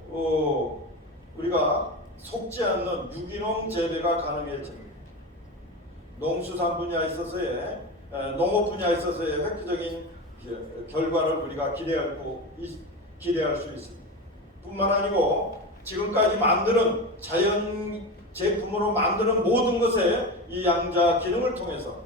우리가 속지 않는 유기농 재배가 가능해집니다. 농수산 분야에 있어서의 농업 분야에 있어서의 획기적인 결과를 우리가 기대할 수 있습니다. 뿐만 아니고 지금까지 만드는 자연 제품으로 만드는 모든 것에 이 양자 기능을 통해서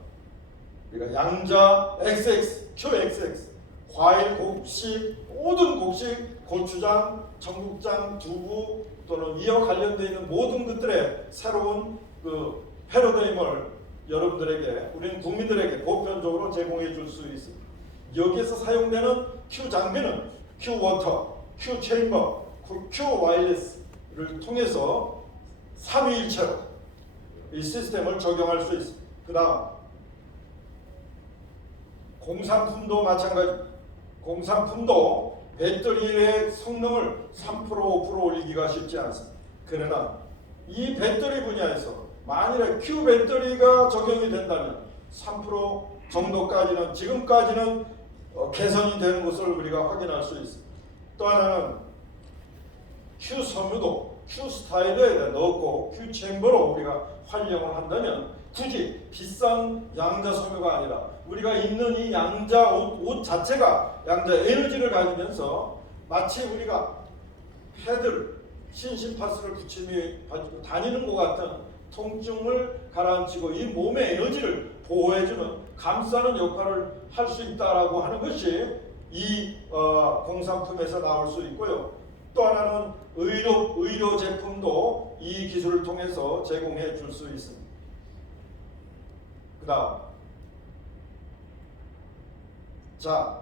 우리가 양자 XX, QXX, 과일, 곡식, 모든 곡식, 고추장, 청국장, 두부 또는 이와 관련되어 있는 모든 것들의 새로운 그 패러다임을 여러분들에게, 우리는 국민들에게 보편적으로 제공해 줄 수 있습니다. 여기에서 사용되는 Q 장비는 Q 워터, Q 체인버, Q 와이어리스를 통해서 삼위일체로 이 시스템을 적용할 수 있습니다. 그 다음 공산품도 마찬가지입니다. 공산품도 배터리의 성능을 3% 5% 올리기가 쉽지 않습니다. 그러나 이 배터리 분야에서 만일에 Q 배터리가 적용이 된다면 3% 정도까지는 지금까지는 개선이 되는 것을 우리가 확인할 수 있습니다. 또 하나는 Q 섬유도 Q 스타일에 넣고 Q 챔버로 우리가 활용을 한다면 굳이 비싼 양자 섬유가 아니라 우리가 입는 이 양자 옷 자체가 양자 에너지를 가지면서 마치 우리가 패드를 신심파스를 붙이며 다니는 것 같은 통증을 가라앉히고 이 몸의 에너지를 보호해주는 감싸는 역할을 할 수 있다라고 하는 것이 이 공산품에서 나올 수 있고요. 또 하나는 의료 제품도 이 기술을 통해서 제공해 줄 수 있습니다. 그 다음, 자,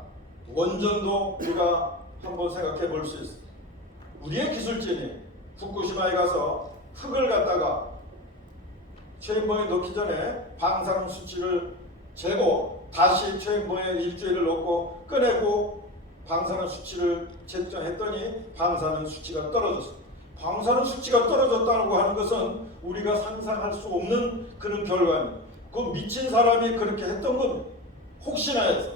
원전도 우리가 한번 생각해 볼 수 있습니다. 우리의 기술진이 후쿠시마에 가서 흙을 갖다가 체인버에 넣기 전에 방사능 수치를 재고 다시 체인버에 일주일을 넣고 꺼내고 방사능 수치를 측정했더니 방사능 수치가 떨어졌습니다. 방사능 수치가 떨어졌다고 하는 것은 우리가 상상할 수 없는 그런 결과입니다. 그 미친 사람이 그렇게 했던 건 혹시나 해서.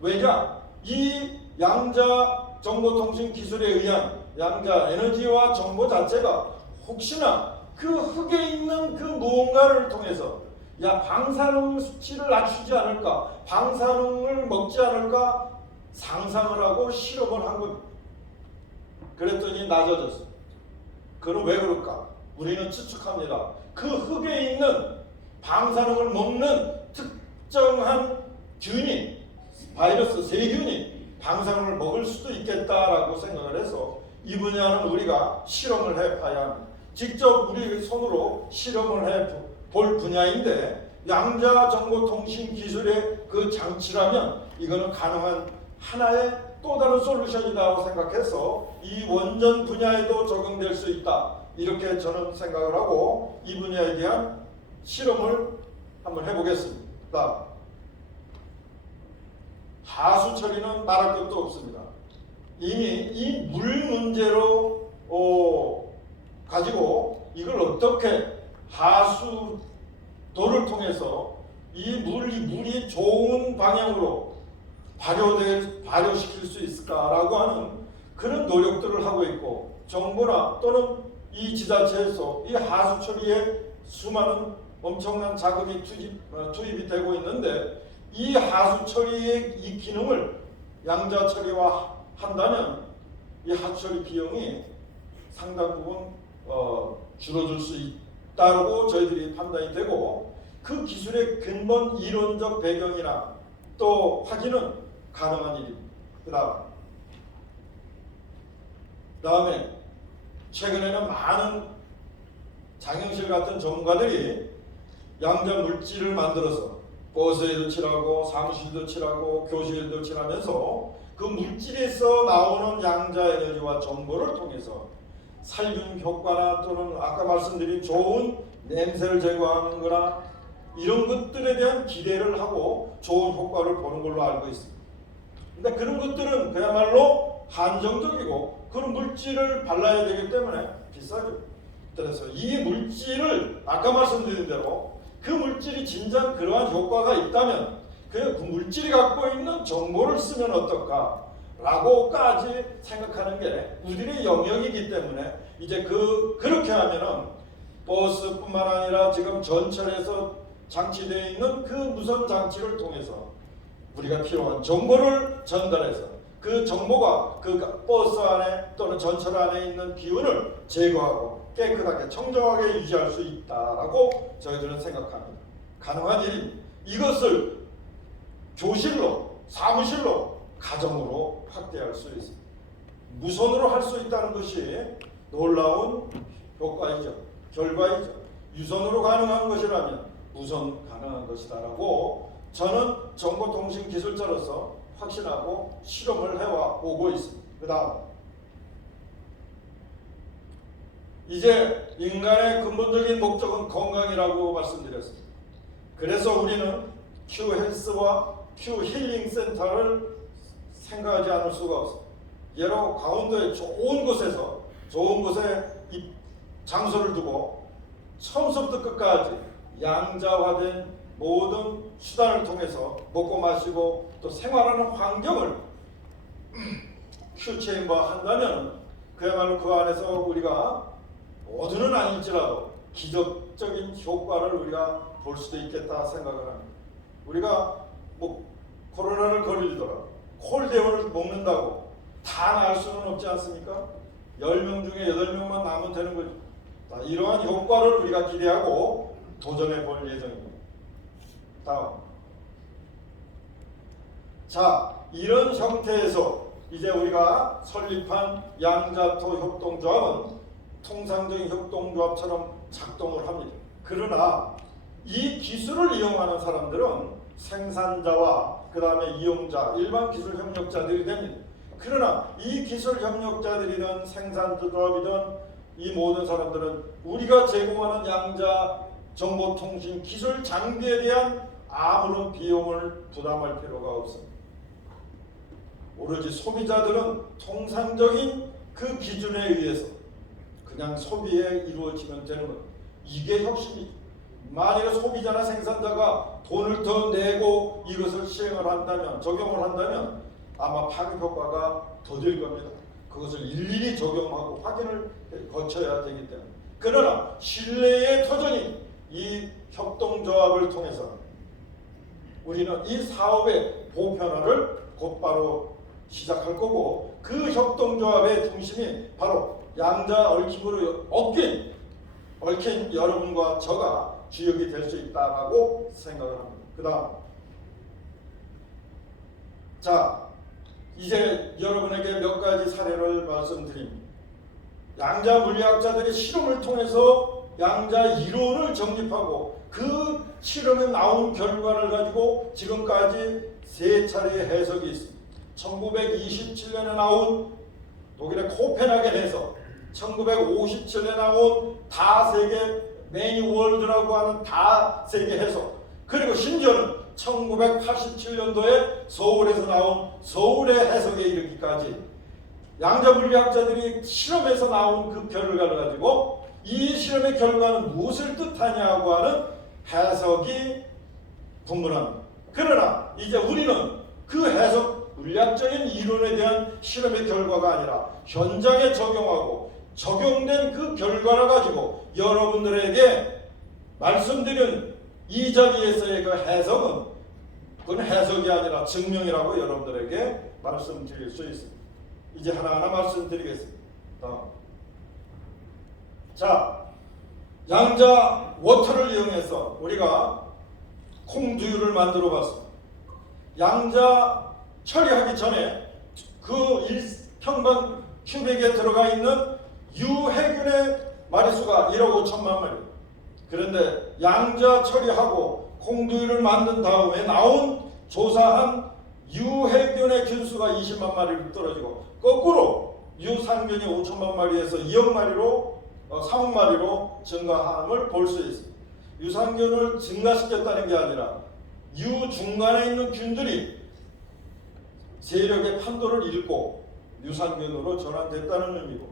왜냐? 이 양자 정보통신 기술에 의한 양자 에너지와 정보 자체가 혹시나 그 흙에 있는 그 무언가를 통해서 야 방사능 수치를 낮추지 않을까, 방사능을 먹지 않을까 상상을 하고 실험을 한 겁니다. 그랬더니 낮아졌어. 그럼 왜 그럴까? 우리는 추측합니다. 그 흙에 있는 방사능을 먹는 특정한 균이, 바이러스, 세균이 방사능을 먹을 수도 있겠다라고 생각을 해서 이 분야는 우리가 실험을 해봐야 합니다. 직접 우리 손으로 실험을 해볼 분야인데 양자정보통신 기술의 그 장치라면 이거는 가능한 하나의 또 다른 솔루션이라고 생각해서 이 원전 분야에도 적용될 수 있다. 이렇게 저는 생각을 하고 이 분야에 대한 실험을 한번 해보겠습니다. 하수 처리는 말할 것도 없습니다. 이미 이 물 문제로 가지고 이걸 어떻게 하수도를 통해서 이 물이 좋은 방향으로 발효시킬 수 있을까라고 하는 그런 노력들을 하고 있고 정부나 또는 이 지자체에서 이 하수 처리에 수많은 엄청난 자금이 투입이 되고 있는데 이 하수 처리의 이 기능을 양자 처리화 한다면 이 하수 처리 비용이 상당 부분 줄어들 수 있다고 저희들이 판단이 되고 그 기술의 근본 이론적 배경이나 또 확인은 가능한 일입니다. 그다음에 최근에는 많은 장영실 같은 전문가들이 양자 물질을 만들어서 버스에도 칠하고 사무실도 칠하고 교실도 칠하면서 그 물질에서 나오는 양자 에너지와 정보를 통해서 살균 효과나 또는 아까 말씀드린 좋은 냄새를 제거하는 거나 이런 것들에 대한 기대를 하고 좋은 효과를 보는 걸로 알고 있습니다. 근데 그런 것들은 그야말로 한정적이고 그런 물질을 발라야 되기 때문에 비싸죠. 그래서 이 물질을 아까 말씀드린 대로 그 물질이 진정 그러한 효과가 있다면 그 물질이 갖고 있는 정보를 쓰면 어떨까 라고까지 생각하는 게 우리의 영역이기 때문에 이제 그렇게 하면은 버스뿐만 아니라 지금 전철에서 장치되어 있는 그 무선 장치를 통해서 우리가 필요한 정보를 전달해서 그 정보가 그 버스 안에 또는 전철 안에 있는 기운을 제거하고 깨끗하게 청정하게 유지할 수 있다라고 저희들은 생각합니다. 가능한 일입니다. 이것을 교실로, 사무실로, 가정으로 확대할 수 있습니다. 무선으로 할 수 있다는 것이 놀라운 효과이죠. 결과이죠. 유선으로 가능한 것이라면 무선 가능한 것이다라고 저는 정보통신 기술자로서 확신하고 실험을 해와 오고 있습니다. 그 다음 이제 인간의 근본적인 목적은 건강이라고 말씀드렸습니다. 그래서 우리는 큐헬스와 큐힐링센터를 생각하지 않을 수가 없습니다. 예로 강원도의 좋은 곳에 이 장소를 두고 처음부터 끝까지 양자화된 모든 수단을 통해서 먹고 마시고 또 생활하는 환경을 큐체인버 한다면 그야말로 그 안에서 우리가 모두는 아닐지라도 기적적인 효과를 우리가 볼 수도 있겠다 생각을 합니다. 우리가 코로나를 걸리더라도 콜대원을 먹는다고 다 나을 수는 없지 않습니까? 10명 중에 8명만 나면 되는 거죠. 이러한 효과를 우리가 기대하고 도전해 볼 예정입니다. 다음. 자, 이런 형태에서 이제 우리가 설립한 양자토 협동조합은 통상적인 협동조합처럼 작동을 합니다. 그러나 이 기술을 이용하는 사람들은 생산자와 그 다음에 이용자, 일반 기술 협력자들이 됩니다. 그러나 이 기술 협력자들이든 생산조합이든 이 모든 사람들은 우리가 제공하는 양자 정보통신 기술 장비에 대한 아무런 비용을 부담할 필요가 없습니다. 오로지 소비자들은 통상적인 그 기준에 의해서 그냥 소비에 이루어지면 되는 것. 이게 혁신이죠. 만약에 소비자나 생산자가 돈을 더 내고 이것을 시행을 한다면, 적용을 한다면 아마 파급 효과가 더딜 겁니다. 그것을 일일이 적용하고 확인을 거쳐야 되기 때문에. 그러나 신뢰의 터전이 이 협동조합을 통해서 우리는 이 사업의 보편화를 곧바로 시작할 거고, 그 협동조합의 중심이 바로 양자 얽힘으로 얽힌 여러분과 저가 주역이 될 수 있다라고 생각을 합니다. 그 다음, 자, 이제 여러분에게 몇 가지 사례를 말씀드립니다. 양자 물리학자들이 실험을 통해서 양자 이론을 정립하고 그 실험에 나온 결과를 가지고 지금까지 세 차례의 해석이 있습니다. 1927년에 나온 독일의 코펜하겐 해석, 1957년에 나온 다세계 매니월드라고 하는 다세계 해석, 그리고 심지어는 1987년도에 서울에서 나온 서울의 해석에 이르기까지 양자 물리학자들이 실험에서 나온 그 결과를 가지고 이 실험의 결과는 무엇을 뜻하냐고 하는 해석이 분분합니다. 그러나 이제 우리는 그 해석, 물리학적인 이론에 대한 실험의 결과가 아니라 현장에 적용하고 적용된 그 결과를 가지고 여러분들에게 말씀드린 이 자리에서의 그 해석은 그건 해석이 아니라 증명이라고 여러분들에게 말씀드릴 수 있습니다. 이제 하나하나 말씀드리겠습니다. 자, 양자 워터를 이용해서 우리가 콩두유를 만들어 봤습니다. 양자 처리하기 전에 그 1평방 큐빅에 들어가 있는 유해균의 마리수가 1억 5천만 마리. 그런데 양자 처리하고 콩두유를 만든 다음에 나온 조사한 유해균의 균수가 20만 마리로 떨어지고, 거꾸로 유산균이 5천만 마리에서 2억 마리로 3억 마리로 증가함을 볼 수 있습니다. 유산균을 증가시켰다는 게 아니라 유 중간에 있는 균들이 세력의 판도를 잃고 유산균으로 전환됐다는 의미고,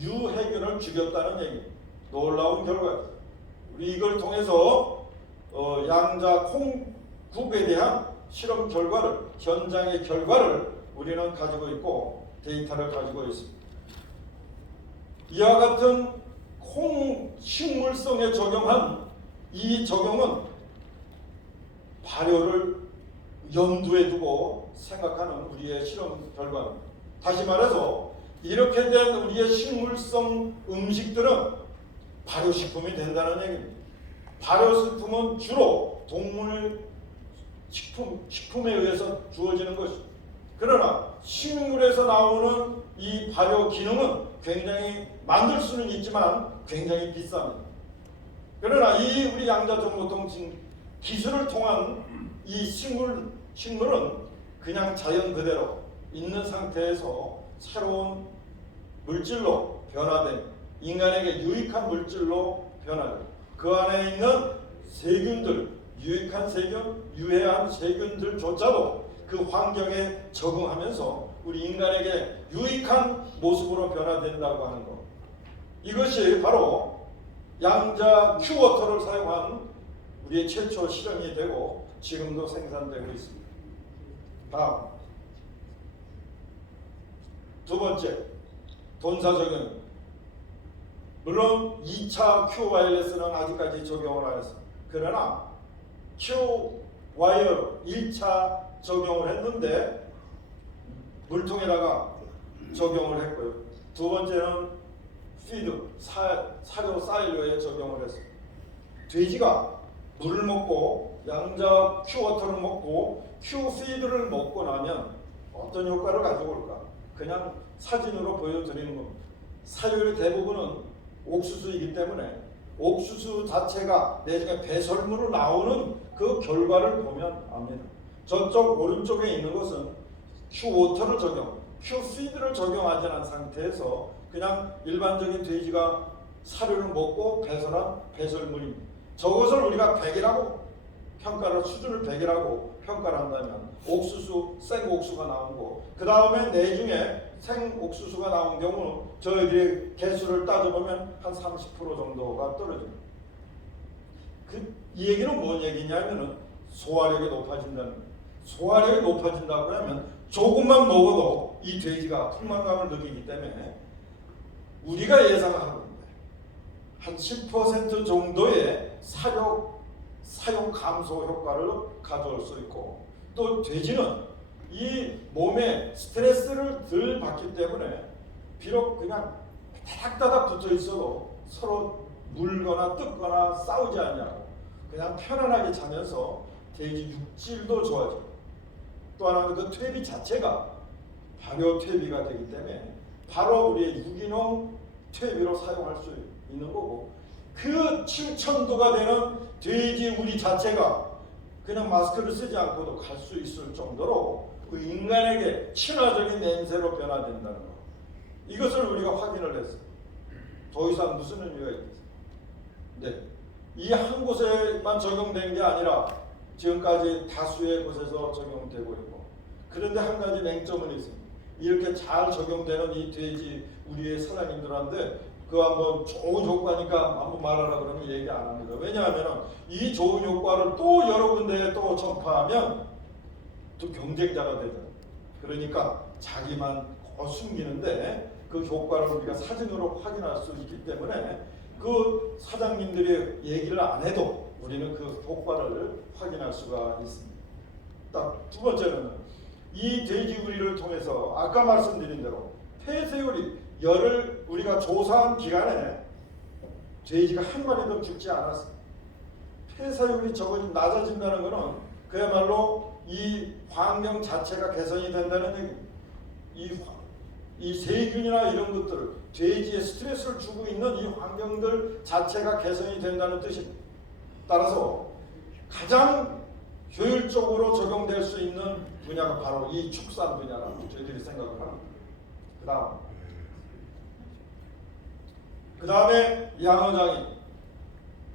유해균을 죽였다는 얘기. 놀라운 결과입니다. 우리 이걸 통해서 양자 콩국에 대한 실험 결과를, 현장의 결과를 우리는 가지고 있고 데이터를 가지고 있습니다. 이와 같은 콩 식물성에 적용한 이 적용은 발효를 염두에 두고 생각하는 우리의 실험 결과입니다. 다시 말해서 이렇게 된 우리의 식물성 음식들은 발효식품이 된다는 얘기입니다. 발효식품은 주로 동물 식품에 의해서 주어지는 것입니다. 그러나 식물에서 나오는 이 발효 기능은 굉장히 만들 수는 있지만 굉장히 비쌉니다. 그러나 이 우리 양자정보통신 기술을 통한 이 식물은 그냥 자연 그대로 있는 상태에서 새로운 물질로 변화된, 인간에게 유익한 물질로 변화된, 그 안에 있는 세균들, 유익한 세균, 유해한 세균들조차도 그 환경에 적응하면서 우리 인간에게 유익한 모습으로 변화된다고 하는 것. 이것이 바로 양자 큐워터를 사용한 우리의 최초 실험이 되고 지금도 생산되고 있습니다. 다음, 두 번째, 돈사 적용. 물론 2차 Q 와이어리스는 아직까지 적용을 안 했습니다. 그러나 Q 와이어 1차 적용을 했는데 물통에다가 적용을 했고요. 두 번째는 피드, 사료 사일로에 적용을 했습니다. 돼지가 물을 먹고 양자 Q워터를 먹고 Q피드를 먹고 나면 어떤 효과를 가지고 올까? 그냥 사진으로 보여드리는 겁니다. 사료의 대부분은 옥수수이기 때문에 옥수수 자체가 내중에 배설물로 나오는 그 결과를 보면 압니다. 저쪽 오른쪽에 있는 것은 큐워터를 큐피드를 적용하지 않은 상태에서 그냥 일반적인 돼지가 사료를 먹고 배설한 배설물입니다. 저것을 우리가 100이라고 평가를 수준을 100이라고 평가를 한다면 옥수수, 생옥수가 나오고 그 다음에 내중에 생옥수수가 나온 경우는 저희들이 개수를 따져보면 한 30% 정도가 떨어집니다. 이 얘기는 뭔 얘기냐면은 소화력이 높아진다는 거예요. 소화력이 높아진다고 하면 조금만 먹어도 이 돼지가 풍만감을 느끼기 때문에 우리가 예상하는 겁니다. 한 10% 정도의 사용 감소 효과를 가져올 수 있고 또 돼지는 이 몸에 스트레스를 덜 받기 때문에 비록 그냥 다닥다닥 붙어 있어도 서로 물거나 뜯거나 싸우지 않냐고 그냥 편안하게 자면서 돼지 육질도 좋아지고 또 하나는 그 퇴비 자체가 발효 퇴비가 되기 때문에 바로 우리의 유기농 퇴비로 사용할 수 있는 거고 그 7,000도가 되는 돼지 우리 자체가 그냥 마스크를 쓰지 않고도 갈 수 있을 정도로 그 인간에게 친화적인 냄새로 변화된다는 것. 이것을 우리가 확인을 했어요. 더 이상 무슨 의미가 있겠어요? 네. 이 한 곳에만 적용된 게 아니라 지금까지 다수의 곳에서 적용되고 있고 그런데 한 가지 맹점은 있습니다. 이렇게 잘 적용되는 이 돼지 우리의 사장님들한테 그거 한번 좋은 효과니까 한번 말하라 그러면 얘기 안 합니다. 왜냐하면 이 좋은 효과를 또 여러 군데에 또 전파하면 또 경쟁자가 되잖아요. 그러니까 자기만 숨기는데 그 효과를 우리가 사진으로 확인할 수 있기 때문에 그 사장님들이 얘기를 안 해도 우리는 그 효과를 확인할 수가 있습니다. 딱 두 번째는 이 돼지우리를 통해서 아까 말씀드린 대로 폐쇄율이 열을 우리가 조사한 기간에 돼지가 한 마리도 죽지 않았어요. 폐사율이 낮아진다는 것은 그야말로 이 환경 자체가 개선이 된다는 얘기입니다. 이 세균이나 이런 것들, 돼지에 스트레스를 주고 있는 이 환경들 자체가 개선이 된다는 뜻입니다. 따라서 가장 효율적으로 적용될 수 있는 분야가 바로 이 축산 분야라고 저희들이 생각을 합니다. 그 다음에 양어장이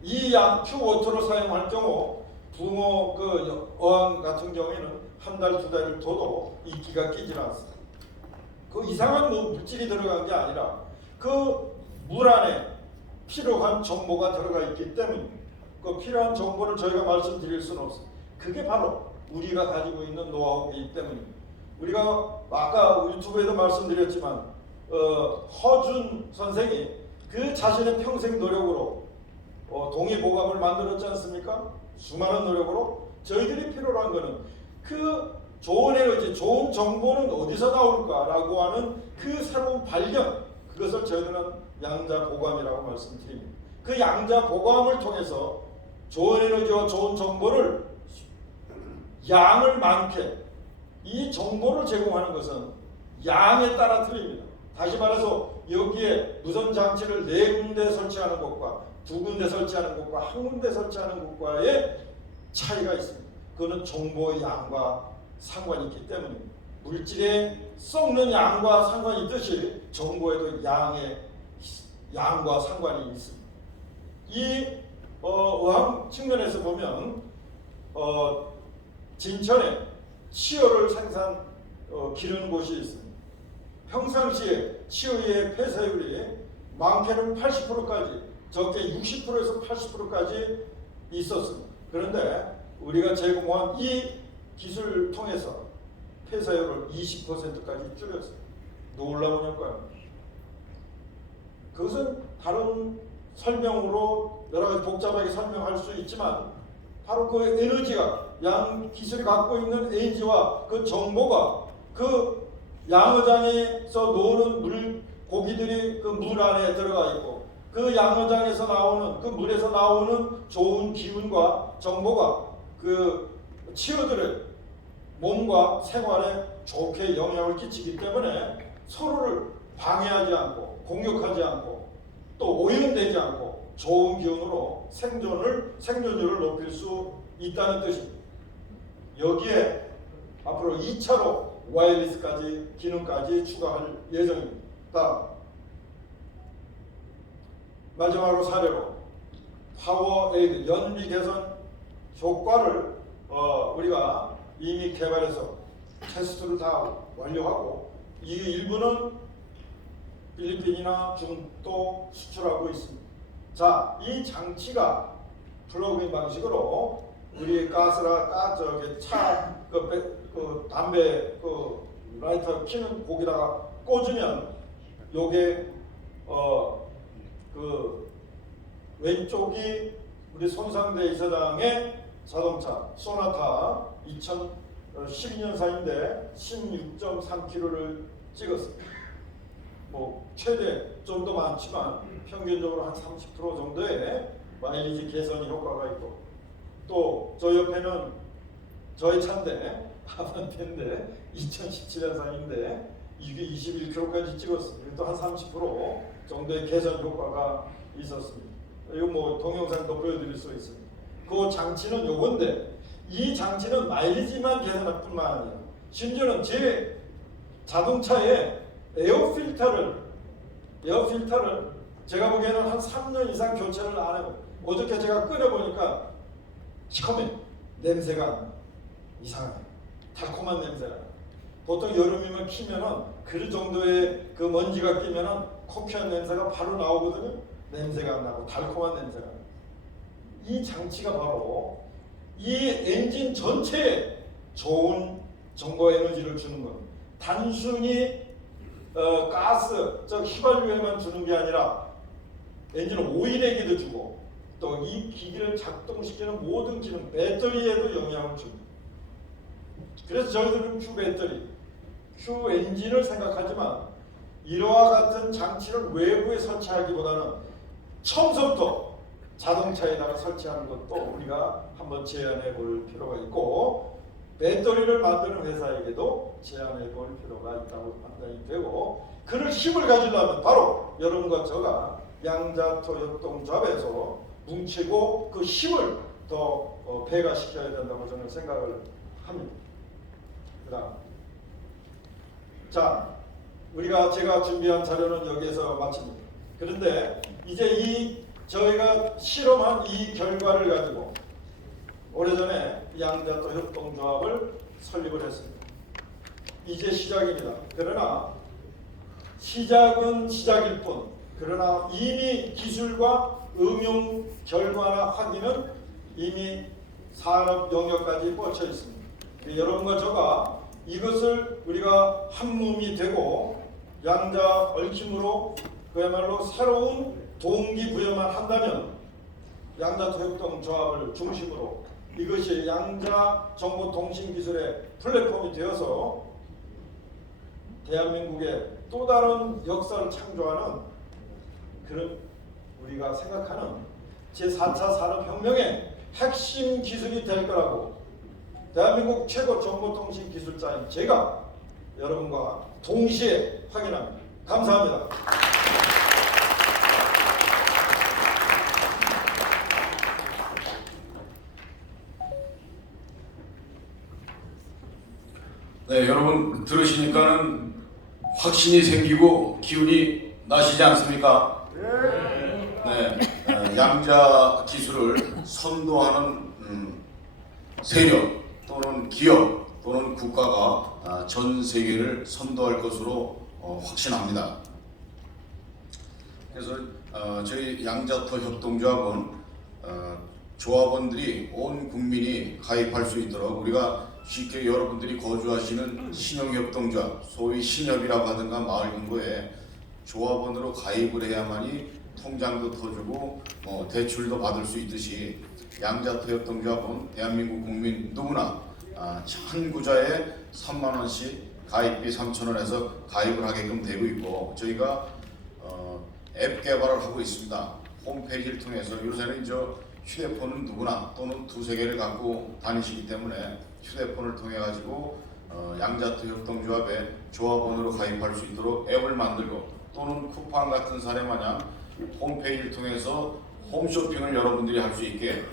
이 큐워터를 사용할 경우 붕어 그 어항 같은 경우에는 한 달, 두 달을 둬도 이끼가 끼질 않습니다. 그 이상한 물질이 들어간 게 아니라 그 물 안에 필요한 정보가 들어가 있기 때문에 그 필요한 정보를 저희가 말씀드릴 수는 없습니다. 그게 바로 우리가 가지고 있는 노하우이기 때문입니다. 우리가 아까 유튜브에도 말씀드렸지만 허준 선생이 그 자신의 평생 노력으로 동의보감을 만들었지 않습니까? 수많은 노력으로 저희들이 필요로 한 거는 그 좋은 에너지, 좋은 정보는 어디서 나올까라고 하는 그 새로운 발견, 그것을 저희들은 양자보감이라고 말씀드립니다. 그 양자보감을 통해서 좋은 에너지와 좋은 정보를 양을 많게 이 정보를 제공하는 것은 양에 따라 틀립니다. 다시 말해서 여기에 무선 장치를 4군데 설치하는 것과 2군데 설치하는 것과 1군데 설치하는 것과의 차이가 있습니다. 그거는 정보의 양과 상관이 있기 때문입니다. 물질에 썩는 양과 상관이 있듯이 정보에도 양과 상관이 있습니다. 이 어항 측면에서 보면 진천에 치어를 기르는 곳이 있습니다. 평상시에 치어의 폐사율이 많게는 80%까지 적게 60%에서 80%까지 있었습니다. 그런데 우리가 제공한 이 기술을 통해서 폐사율을 20%까지 줄였어요. 놀라운 효과입니다. 그것은 다른 설명으로 여러 가지 복잡하게 설명할 수 있지만 바로 그 에너지가 양 기술이 갖고 있는 에너지와 그 정보가 그 양어장에서 노는 고기들이 그 물 안에 들어가 있고 그 양어장에서 나오는 그 물에서 나오는 좋은 기운과 정보가 그 치어들의 몸과 생활에 좋게 영향을 끼치기 때문에 서로를 방해하지 않고 공격하지 않고 또 오염되지 않고 좋은 기운으로 생존율을 높일 수 있다는 뜻입니다. 여기에 앞으로 2차로 와이어리스까지 기능까지 추가할 예정입니다. 마지막으로 사례로 파워에이드 연비 개선 효과를 우리가 이미 개발해서 테스트를 다 완료하고 이 일부는 필리핀이나 중국도 수출하고 있습니다. 자, 이 장치가 플러그인 방식으로 우리 담배 라이터 키는 거기다가 꽂으면 요게 왼쪽이 우리 손상대 이사장의 자동차 소나타 2012년산인데 16.3km를 찍었습니다. 뭐 최대 좀 더 많지만 평균적으로 한 30% 정도의 마일리지 개선 효과가 있고 또 저 옆에는 저희 차인데 아반떼인데 2017년산인데 이게 21km까지 찍었습니다. 또 한 30% 정도의 개선 효과가 있었습니다. 이거 뭐 동영상도 보여드릴 수 있습니다. 그 장치는 요건데 이 장치는 마일리지만 개선할 뿐만 아니라 심지어는 제 자동차에 에어 필터를 제가 보기에는 한 3년 이상 교체를 안 하고 어저께 제가 끓여보니까 시커매 냄새가 이상해. 달콤한 냄새가. 보통 여름이면 키면은 그 정도의 그 먼지가 끼면은 커피한 냄새가 바로 나오거든요. 냄새가 안 나고 달콤한 냄새가 나요. 이 장치가 바로 이 엔진 전체에 좋은 정보 에너지를 주는 겁니다. 단순히 가스, 즉 휘발유에만 주는 게 아니라 엔진 오일에게도 주고 또 이 기기를 작동시키는 모든 기능, 배터리에도 영향을 줍니다. 그래서 저희들은 Q 배터리, Q 엔진을 생각하지만 이와 같은 장치를 외부에 설치하기보다는 처음부터 자동차에다가 설치하는 것도 우리가 한번 제안해 볼 필요가 있고 배터리를 만드는 회사에게도 제안해 볼 필요가 있다고 판단이 되고 그럴 힘을 가지려면 바로 여러분과 저가 양자토협동조합에서 뭉치고 그 힘을 더 배가시켜야 된다고 저는 생각을 합니다. 그다음 자 제가 준비한 자료는 여기에서 마칩니다. 그런데 이제 저희가 실험한 이 결과를 가지고 오래전에 양자토협동조합을 설립을 했습니다. 이제 시작입니다. 그러나 시작은 시작일 뿐 그러나 이미 기술과 응용 결과나 확인은 이미 산업 영역까지 뻗쳐 있습니다. 여러분과 저가 이것을 우리가 한 몸이 되고 양자 얽힘으로 그야말로 새로운 동기부여만 한다면 양자토협동조합을 중심으로 이것이 양자정보통신기술의 플랫폼이 되어서 대한민국의 또 다른 역사를 창조하는 그런 우리가 생각하는 제4차 산업혁명의 핵심 기술이 될 거라고 대한민국 최고 정보통신 기술자인 제가 여러분과 동시에 확인합니다. 감사합니다. 네, 여러분 들으시니까는 확신이 생기고 기운이 나시지 않습니까? 네, 양자 기술을 선도하는 세력 또는 기업 또는 국가가 전 세계를 선도할 것으로 확신합니다. 그래서 저희 양자토협동조합은 조합원들이 온 국민이 가입할 수 있도록 우리가 쉽게 여러분들이 거주하시는 신용협동조합, 소위 신협이라고 하든가 마을금고에 조합원으로 가입을 해야만이 통장도 터주고 대출도 받을 수 있듯이 양자토협동조합은 대한민국 국민 누구나 한 구자에 3만 원씩 가입비 3,000원에서 가입을 하게끔 되고 있고 저희가 앱 개발을 하고 있습니다. 홈페이지를 통해서 요새는 휴대폰은 누구나 또는 두세 개를 갖고 다니시기 때문에 휴대폰을 통해 가지고 양자토 협동조합에 조합원으로 가입할 수 있도록 앱을 만들고 또는 쿠팡 같은 사례 마냥 홈페이지를 통해서 홈쇼핑을 여러분들이 할 수 있게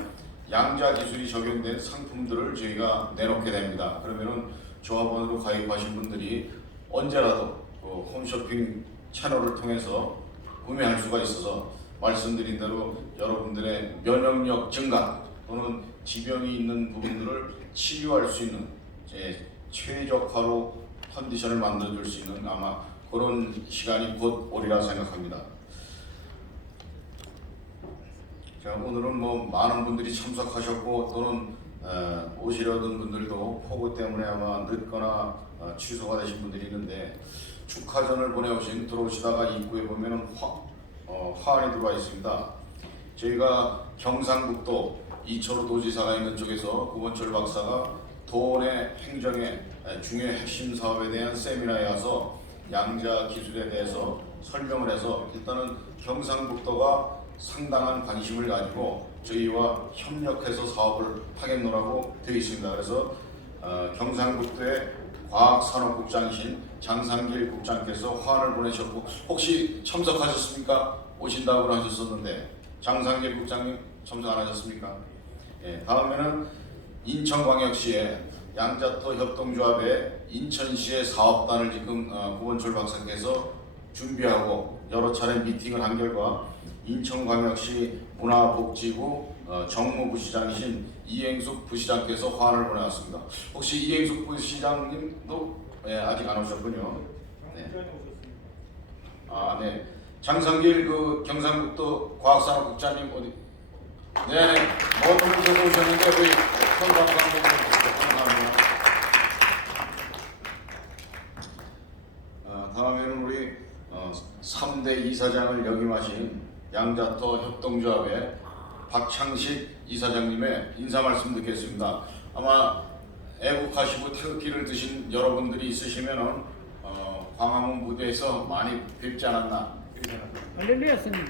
양자 기술이 적용된 상품들을 저희가 내놓게 됩니다. 그러면은 조합원으로 가입하신 분들이 언제라도 그 홈쇼핑 채널을 통해서 구매할 수가 있어서 말씀드린 대로 여러분들의 면역력 증가 또는 지병이 있는 부분들을 치료할 수 있는 최적화로 컨디션을 만들어줄 수 있는 아마 그런 시간이 곧 오리라 생각합니다. 자, 오늘은 뭐 많은 분들이 참석하셨고 또는 오시려던 분들도 폭우 때문에 아마 늦거나 취소가 되신 분들이 있는데 축하전을 보내오신 들어오시다가 입구에 보면은 화환이 들어와 있습니다. 저희가 경상북도 이철호 도지사가 있는 쪽에서 구원철 박사가 도내 행정의 중요 핵심 사업에 대한 세미나에 와서 양자 기술에 대해서 설명을 해서 일단은 경상북도가 상당한 관심을 가지고 저희와 협력해서 사업을 하겠노라고 되어 있습니다. 그래서 경상북도의 과학산업국장이신 장상길 국장께서 화환을 보내셨고 혹시 참석하셨습니까? 오신다고 하셨었는데 장상길 국장님 참석 안 하셨습니까? 예, 다음에는 인천광역시의 양자토 협동조합의 인천시의 사업단을 지금 구원철 박사께서 준비하고 여러 차례 미팅을 한 결과 인천광역시 문화복지부 정무부시장이신 이행숙 부시장께서 화환을 보내왔습니다. 혹시 이행숙 부시장님도 아직 안 오셨군요. 네. 네. 장성길 그 경상북도 과학산업국장님 어디? 네. 먼 곳에서 오셨는데 우리 손박수 한번 감사합니다. 다음에는 우리 3대 이사장을 역임하신 양자토 협동조합의 박창식 이사장님의 인사 말씀 듣겠습니다. 아마 애국하시고 태극기를 드신 여러분들이 있으시면은 광화문 무대에서 많이 뵙지 않았나 이렇게 생각합니다. 할렐루야 스님.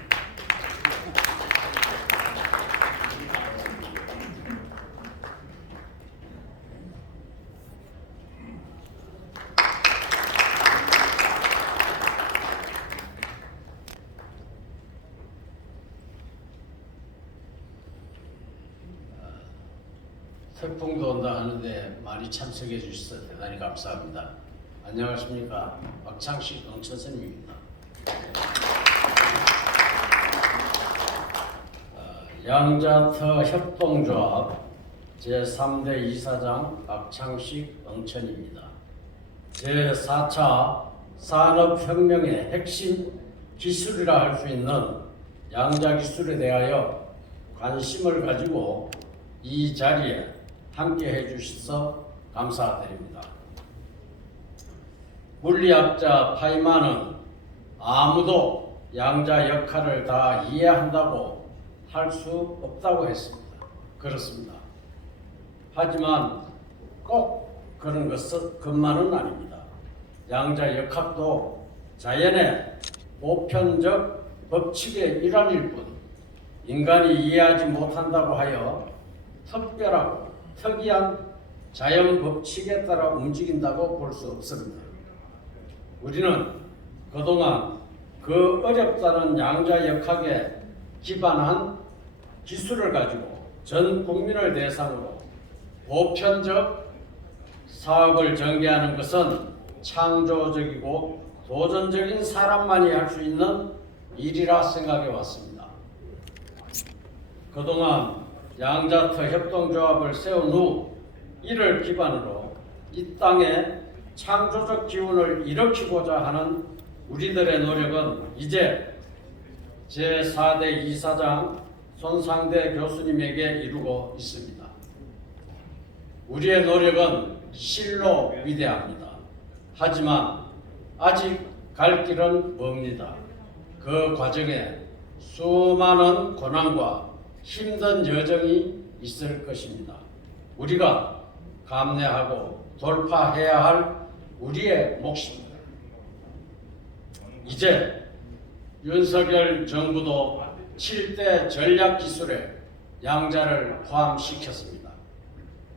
태풍도 온다 하는데 많이 참석해 주셔서 대단히 감사합니다. 안녕하십니까, 박창식 응천선입니다. 양자토 협동조합 제3대 이사장 박창식 응천입니다. 제4차 산업혁명의 핵심 기술이라 할 수 있는 양자기술에 대하여 관심을 가지고 이 자리에 함께 해주셔서 감사드립니다. 물리학자 파이만은 아무도 양자 역할을 다 이해한다고 할 수 없다고 했습니다. 그렇습니다. 하지만 꼭 그런 것만은 아닙니다. 양자 역학도 자연의 보편적 법칙의 일환일 뿐 인간이 이해하지 못한다고 하여 특별하고 특이한 자연 법칙에 따라 움직인다고 볼 수 없습니다. 우리는 그동안 그 어렵다는 양자 역학에 기반한 기술을 가지고 전 국민을 대상으로 보편적 사업을 전개하는 것은 창조적이고 도전적인 사람만이 할 수 있는 일이라 생각해 왔습니다. 그동안 양자토 협동조합을 세운 후 이를 기반으로 이 땅에 창조적 기운을 일으키고자 하는 우리들의 노력은 이제 제4대 이사장 손상대 교수님에게 이루고 있습니다. 우리의 노력은 실로 위대합니다. 하지만 아직 갈 길은 멉니다. 그 과정에 수많은 고난과 힘든 여정이 있을 것입니다. 우리가 감내하고 돌파해야 할 우리의 몫입니다. 이제 윤석열 정부도 7대 전략기술에 양자를 포함시켰습니다.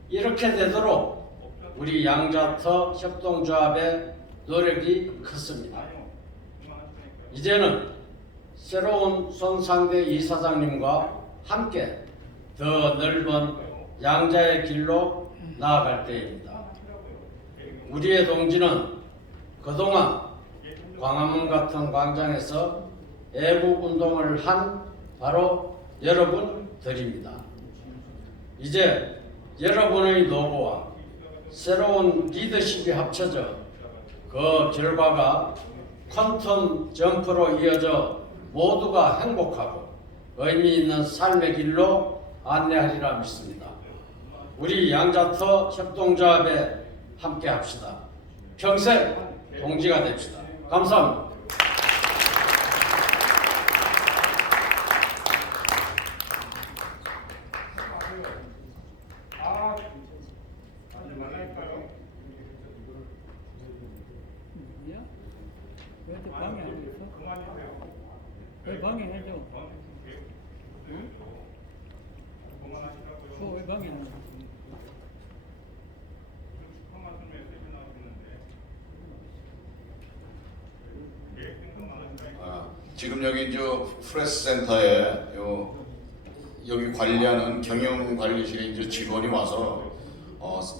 이렇게 되도록 우리 양자터 협동조합의 노력이 컸습니다. 이제는 새로운 손상대 이사장님과 함께 더 넓은 양자의 길로 나아갈 때입니다. 우리의 동지는 그동안 광화문 같은 광장에서 애국운동을 한 바로 여러분들입니다. 이제 여러분의 노고와 새로운 리더십이 합쳐져 그 결과가 퀀텀 점프로 이어져 모두가 행복하고 의미 있는 삶의 길로 안내하리라 믿습니다. 우리 양자터 협동조합에 함께 합시다. 평생 동지가 됩시다. 감사합니다. 왜 이렇게 방해하고 있어? 왜 방해해줘? 응? 왜 방해하는 거야? 지금 여기 저 프레스 센터에 여기 관리하는 경영관리실에 이제 직원이 와서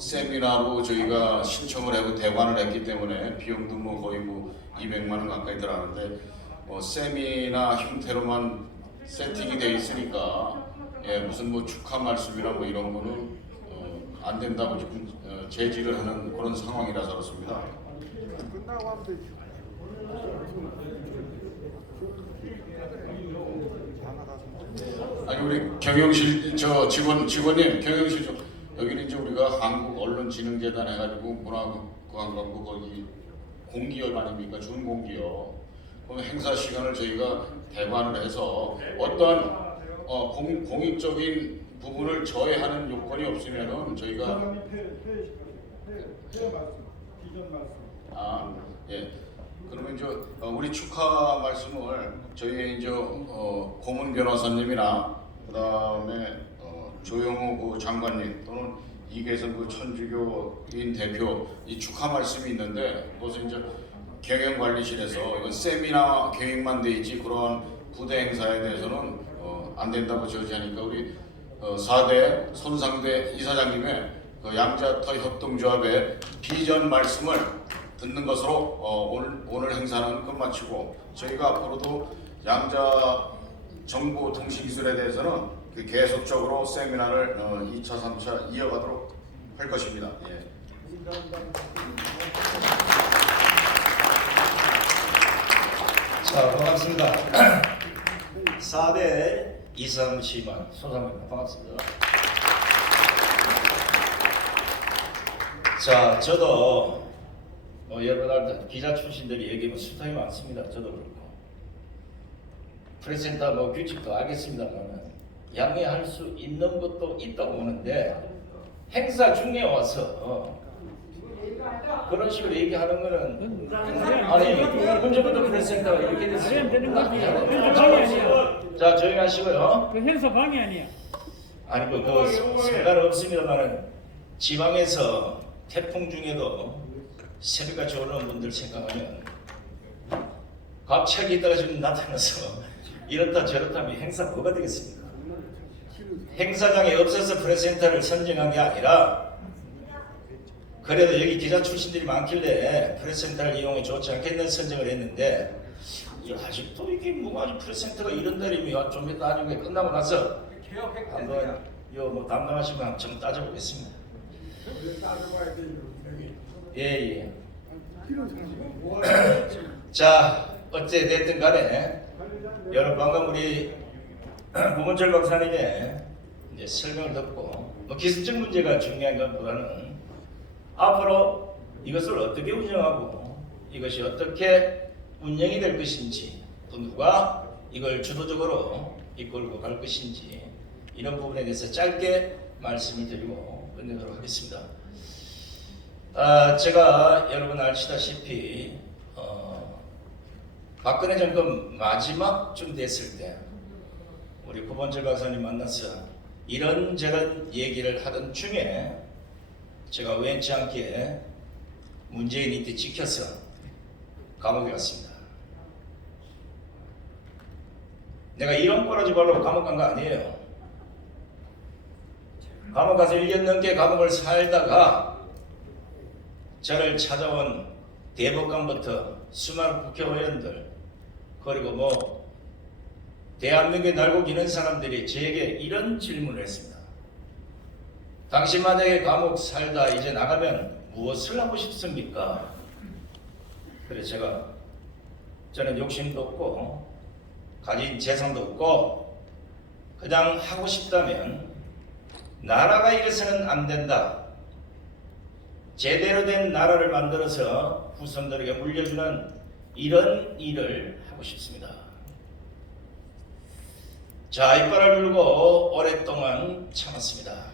세미나로 저희가 신청을 하고 대관을 했기 때문에 비용도 뭐 거의 뭐 200만 원 가까이 들어가는데 세미나 형태로만 세팅이 돼 있으니까 무슨 뭐 축하 말씀이나 뭐 이런 거는 안 된다고 지금 제지를 하는 그런 상황이라서 그렇습니다. 끝나고 하면 되지. 아니 우리 경영실 저 직원님 경영실 좀 여기는 이제 우리가 한국언론진흥재단 해가지고 문화관광부 거기 공기업 아닙니까? 준공기업. 그럼 행사 시간을 저희가 대관을 해서 어떠한 공익적인 부분을 저해하는 요건이 없으면은 저희가 예. 그러면 이제 우리 축하 말씀을 저희 이제 고문 변호사님이나 그다음에 조영호 그 장관님 또는 이계선 그 천주교인 대표 이 축하 말씀이 있는데 그것은 이제 경영관리실에서 이건 세미나 계획만 돼 있지 그런 부대 행사에 대해서는 안 된다고 저지하니까 우리 4대 손상대 이사장님의 그 양자터 협동조합의 비전 말씀을 듣는 것으로 오늘 행사는 끝마치고 저희가 앞으로도 양자 정보 통신 기술에 대해서는 계속적으로 세미나를 2차, 3차 이어가도록 할 것입니다. 예. 자, 반갑습니다. 4대 이상시만 소장입니다. 반갑습니다. 자, 저도 여러분들 기자 출신들이 얘기하면 수탁이 많습니다. 저도 그렇고 프레스센터 규칙도 알겠습니다만 양해할 수 있는 것도 있다고 보는데 행사 중에 와서 그런 식으로 얘기하는 거는 아니 언제부터 프레스센터가 이렇게 됐어요? 되는 거지. 행사 방해 아니야. 자 조용히 하시고요. 그 행사 방해 아니야. 아니 그 상관없습니다만은 지방에서 태풍 중에도 새벽까지 오는 분들 생각하면 갑자기 있다가 지금 나타나서 이렇다 저렇다 하면 행사 뭐가 되겠습니까? 행사장에 없어서 프레스센터를 선정한 게 아니라 그래도 여기 기자 출신들이 많길래 프레스센터를 이용해 좋지 않겠는 선정을 했는데 아직도 이게 뭐가 아직 프레스센터가 이런 데이면 좀 이따 나중에 끝나고 나서 한번 뭐 담당하신 분 좀 따져보겠습니다. 예. 자 어째 됐든 간에 여러분 방금 우리 고문철 박사님의 이제 설명을 듣고 기술적 문제가 중요한 것보다는 앞으로 이것을 어떻게 운영하고 이것이 어떻게 운영이 될 것인지 또 누가 이걸 주도적으로 이끌고 갈 것인지 이런 부분에 대해서 짧게 말씀을 드리고 끝내도록 하겠습니다. 제가 여러분 아시다시피 박근혜 정권 마지막쯤 됐을 때 우리 고문철 박사님 만나서 이런저런 얘기를 하던 중에 제가 우연치 않게 문재인한테 찍혀서 감옥에 갔습니다. 내가 이런 꼬라지 보려고 감옥 간 거 아니에요. 감옥 가서 1년 넘게 감옥을 살다가 저를 찾아온 대법관부터 수많은 국회의원들 그리고 뭐 대한민국에 날고 기는 사람들이 저에게 이런 질문을 했습니다. 당신 만약에 감옥 살다 이제 나가면 무엇을 하고 싶습니까? 그래서 저는 욕심도 없고 가진 재산도 없고 그냥 하고 싶다면 나라가 이래서는 안 된다. 제대로 된 나라를 만들어서 후손들에게 물려주는 이런 일을 하고 싶습니다. 자, 이빨을 물고 오랫동안 참았습니다.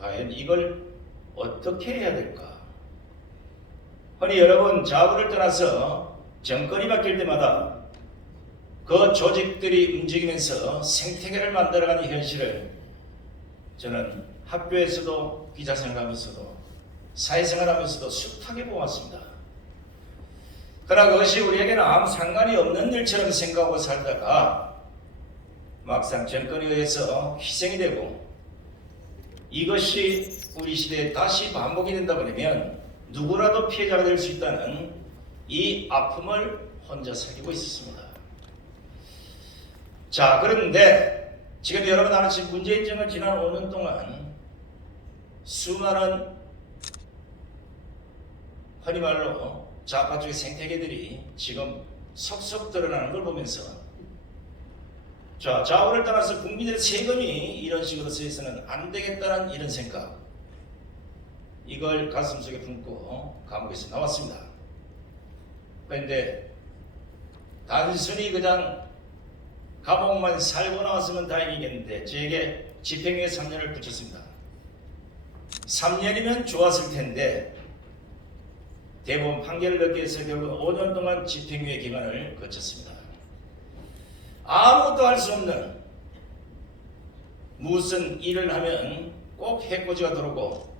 과연 이걸 어떻게 해야 될까? 흔히 여러분 좌우를 떠나서 정권이 바뀔 때마다 그 조직들이 움직이면서 생태계를 만들어가는 현실을 저는 학교에서도 기자생활하면서도 사회생활하면서도 숱하게 보았습니다. 그러나 그것이 우리에게는 아무 상관이 없는 일처럼 생각하고 살다가 막상 정권에 의해서 희생이 되고 이것이 우리 시대에 다시 반복이 된다 그러면 누구라도 피해자가 될 수 있다는 이 아픔을 혼자 사귀고 있었습니다. 자, 그런데 지금 여러분 아시지 문재인 정권 지난 5년 동안 수많은 흔히 말로 좌파 쪽의 생태계들이 지금 속속 드러나는 걸 보면서 자, 좌우를 떠나서 국민들의 세금이 이런 식으로 쓰여서는 안 되겠다는 이런 생각 이걸 가슴속에 품고 감옥에서 나왔습니다. 그런데 단순히 그냥 감옥만 살고 나왔으면 다행이겠는데 저에게 집행유예 3년을 붙였습니다. 3년이면 좋았을 텐데 대법원 판결을 얻기 위해서 결국 5년 동안 집행유예 기간을 거쳤습니다. 아무것도 할 수 없는 무슨 일을 하면 꼭 해코지가 들어오고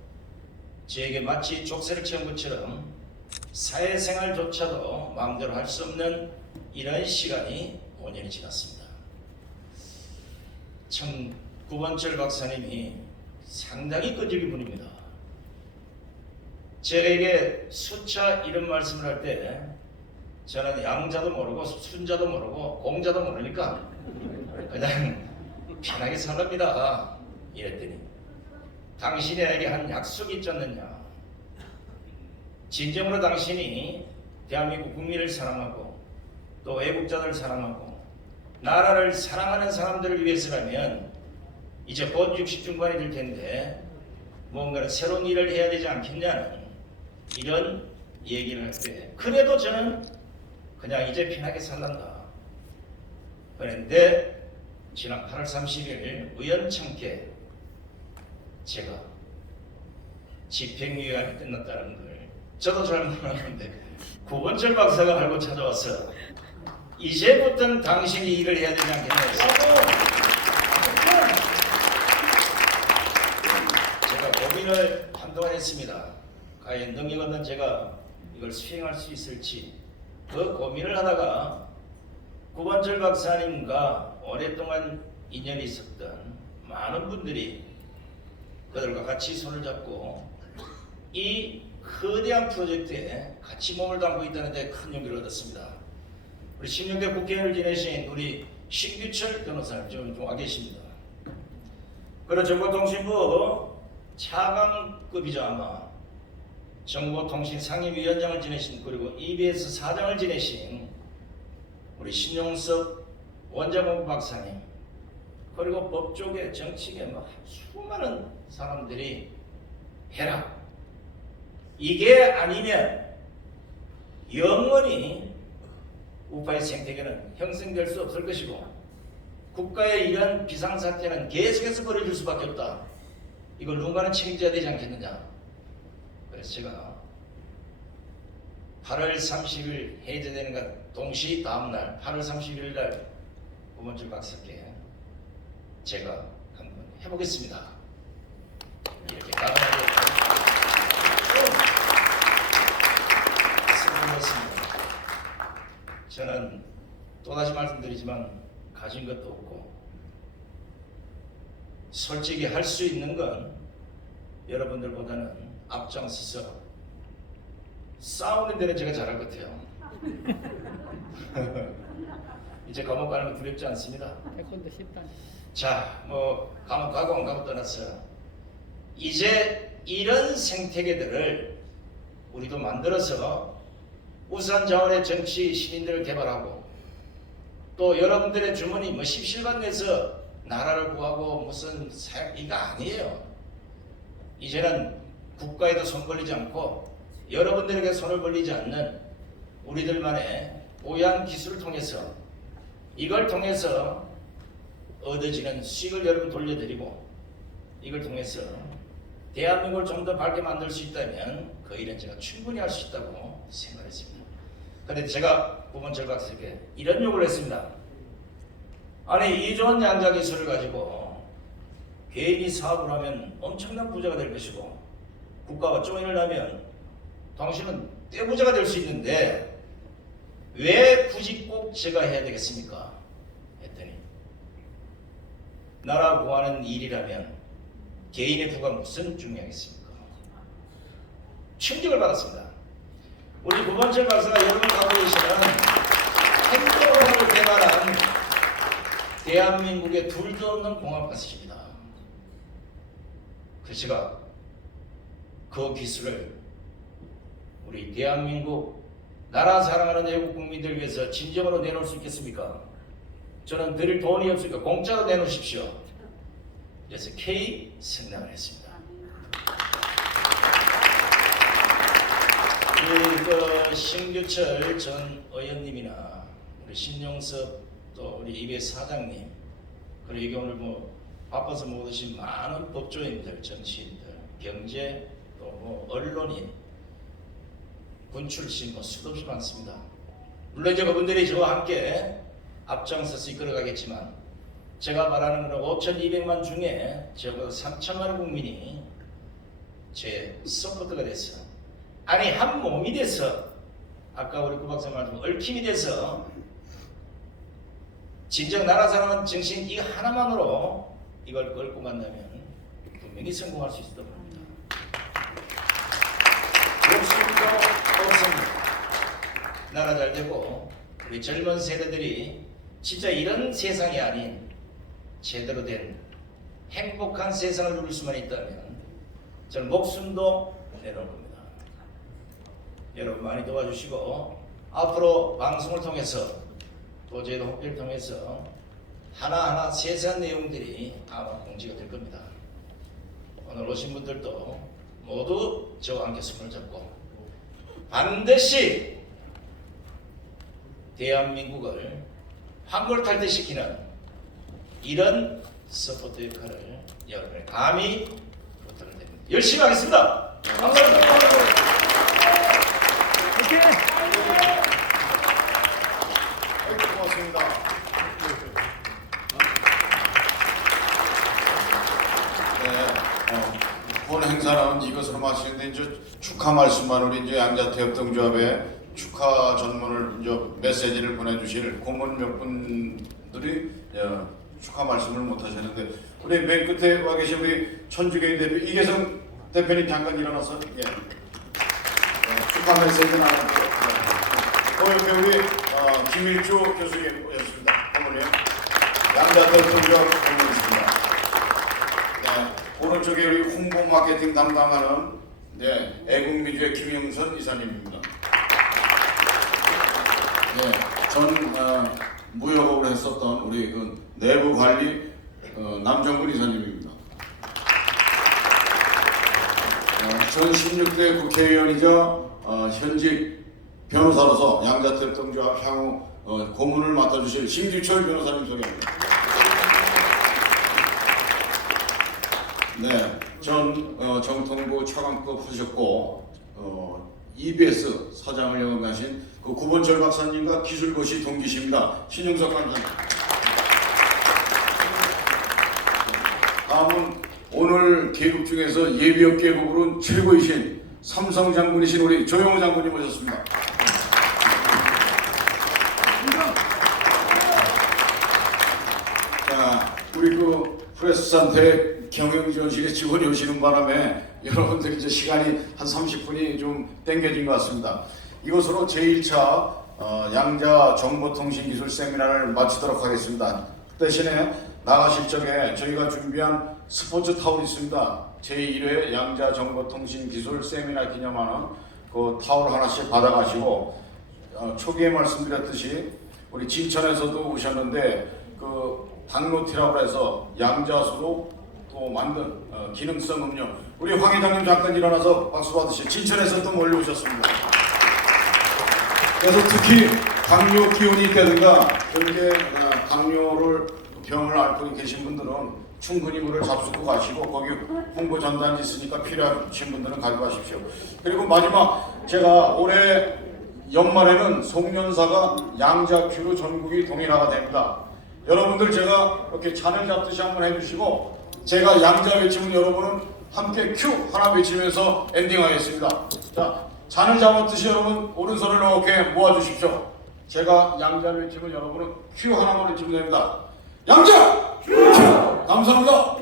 저에게 마치 족쇄를 채운 것처럼 사회생활조차도 마음대로 할 수 없는 이런 시간이 5년이 지났습니다. 참 구본철 박사님이 상당히 끈질긴 분입니다. 저에게 수차 이런 말씀을 할 때 저는 양자도 모르고 순자도 모르고 공자도 모르니까 그냥 편하게 살랍니다 이랬더니 당신에게 한 약속이 있지 않느냐. 진정으로 당신이 대한민국 국민을 사랑하고 또 외국자들을 사랑하고 나라를 사랑하는 사람들을 위해서라면 이제 곧 60중반이 될 텐데 뭔가 새로운 일을 해야 되지 않겠냐는 이런 얘기를 할 때 그래도 저는 그냥 이제 편하게 살란다. 그런데 지난 8월 30일 우연찮게 제가 집행유예가 끝났다는 걸 저도 잘 몰랐는데 구본철 박사가 알고 찾아와서 이제부터는 당신이 일을 해야 되지 않겠냐 해서 제가 고민을 한동안 했습니다. 과연 능력 없는 제가 이걸 수행할 수 있을지 그 고민을 하다가 구본철 박사님과 오랫동안 인연이 있었던 많은 분들이 그들과 같이 손을 잡고 이 거대한 프로젝트에 같이 몸을 담고 있다는 데 큰 용기를 얻었습니다. 우리 16대 국회의원을 지내신 우리 신규철 변호사님 좀 와 계십니다. 그리고 정보통신부 차관급이죠 아마 정보통신상임위원장을 지내신 그리고 EBS 사장을 지내신 우리 신용섭 원자공부 박사님 그리고 법조계 정치계 뭐 수많은 사람들이 해라. 이게 아니면 영원히 우파의 생태계는 형성될 수 없을 것이고 국가의 이런 비상사태는 계속해서 벌어질 수밖에 없다. 이걸 누군가는 책임져야 되지 않겠느냐. 그래서 제가 8월 30일 해제되는 것 동시 다음날 8월 31일 날 구본철 박사께 제가 한번 해보겠습니다. 이렇게 가능하게 쓰는 저는 또다시 말씀드리지만 가진 것도 없고 솔직히 할 수 있는 건 여러분들보다는 앞장서서 싸우는 데는 제가 잘할 것 같아요. 이제 감옥 가는 거 두렵지 않습니다. 태권도 쉽다. 자, 뭐 감옥 가고 안 가고 떠났어요. 이제 이런 생태계들을 우리도 만들어서 우수한 자원의 정치 시민들을 개발하고 또 여러분들의 주머니 뭐 십실반 내서 나라를 구하고 무슨 이거 아니에요. 이제는 국가에도 손 벌리지 않고 여러분들에게 손을 벌리지 않는 우리들만의 보유한 기술을 통해서 이걸 통해서 얻어지는 수익을 여러분 돌려드리고 이걸 통해서 대한민국을 좀 더 밝게 만들 수 있다면 그 일은 제가 충분히 할 수 있다고 생각했습니다. 그런데 제가 고문철 박사에게 이런 요구를 했습니다. 아니 이 좋은 양자 기술을 가지고 개인이 사업을 하면 엄청난 부자가 될 것이고 국가가 조인을 하면 당신은 떼부자가 될 수 있는데 왜 굳이 꼭 제가 해야 되겠습니까? 했더니 나라 구하는 일이라면 개인의 부가 무슨 중요하겠습니까? 충격을 받았습니다. 우리 고문철 박사가 여러분 갖고 계시는 핵도로를 개발한 대한민국의 둘도 없는 공학가스입니다. 그 제가 그 기술을 우리 대한민국 나라 사랑하는 애국 국민들 위해서 진정으로 내놓을 수 있겠습니까? 저는 드릴 돈이 없으니까 공짜로 내놓으십시오. 그래서 K 승낙을 했습니다. 그 신규철 전 의원님이나 우리 신용섭 또 우리 이배 사장님 그리고 이게 오늘 뭐 바빠서 못 오신 많은 법조인들, 정치인들, 경제 또 뭐 언론인, 군 출신 뭐 수도 없이 많습니다. 물론 이제 그분들이 저와 함께 앞장서서 이끌어가겠지만 제가 말하는 건 5,200만 중에 적어도 3천만 국민이 제 서포트가 됐어요. 아니 한 몸이 돼서 아까 우리 구 박사 말씀 얽힘이 돼서 진정 나라 사랑하는 정신 이 하나만으로 이걸 끌고 간다면 분명히 성공할 수 있을 겁니다. 욕심도 없습니다. 나라 잘 되고 우리 젊은 세대들이 진짜 이런 세상이 아닌 제대로 된 행복한 세상을 누릴 수만 있다면 저는 목숨도 내놓을 겁니다. 여러분 많이 도와주시고 앞으로 방송을 통해서 또 저희 홈페이지를 통해서 하나하나 세세한 내용들이 아마 공지가 될 겁니다. 오늘 오신 분들도 모두 저와 함께 손을 잡고 반드시 대한민국을 환골탈퇴시키는 이런 서포트 역할을 여러분의 감히 부탁을 드립니다. 열심히 하겠습니다. 감사합니다. 오케이. 고맙습니다. 본 행사는 이것으로 마치는데 이제 축하 말씀만 우리 이제 양자태협동조합의 축하 전문을 이제 메시지를 보내주실 고문 몇 분들이 축하 말씀을 못 하셨는데 우리 맨 끝에 와 계신 우리 천주교인 대표 이계성 대표님 잠깐 일어나서 축하 메시지 나누고 옆에 우리 김일주 교수님 오셨습니다. 고문님 양자태협동조합 고문이십니다. 오른쪽에 우리 홍보 마케팅 담당하는 애국미주의 김영선 이사님입니다. 전 무역업을 했었던 우리 그 내부 관리 남정근 이사님입니다. 전 16대 국회의원이자 현직 변호사로서 양자태협동조합 향후 고문을 맡아주실 심규철 변호사님 소개합니다. 전 정통부 차관급 하셨고 EBS 사장을 역임하신 그 구본철 박사님과 기술고시 동기십니다. 신용석 강사님. 다음은 오늘 계급 중에서 예비역 계급으로는 최고이신 삼성 장군이신 우리 조영호 장군님 모셨습니다. 자, 우리 그 프레스산테 경영지원실에 직원이 오시는 바람에 여러분들 이제 시간이 한 30분이 좀 땡겨진 것 같습니다. 이것으로 제1차 양자 정보통신기술 세미나를 마치도록 하겠습니다. 그 대신에 나가실 적에 저희가 준비한 스포츠 타올이 있습니다. 제1회 양자 정보통신기술 세미나 기념하는 그 타올 하나씩 받아가시고 초기에 말씀드렸듯이 우리 진천에서도 오셨는데 그 박노티라고 해서 양자수로 또 만든 기능성 음료, 우리 황 회장님 잠깐 일어나서 박수 받으시죠. 진천에서 또 몰려오셨습니다. 그래서 특히 당뇨 기운이 있다든가 그렇게 당뇨를 병을 앓고 계신 분들은 충분히 물을 잡수고 가시고 거기 홍보 전단지 있으니까 필요하신 분들은 가져가십시오. 그리고 마지막, 제가 올해 연말에는 송년사가 양자큐로 전국이 동일화가 됩니다. 여러분들 제가 이렇게 잔을 잡듯이 한번 해주시고 제가 양자 외치면 여러분은 함께 큐 하나 외치면서 엔딩하겠습니다. 자, 잔을 잡았듯이 여러분 오른손을 이렇게 모아주십시오. 제가 양자를 외치면 여러분은 큐 하나만 외치면 됩니다. 양자! 큐! 감사합니다.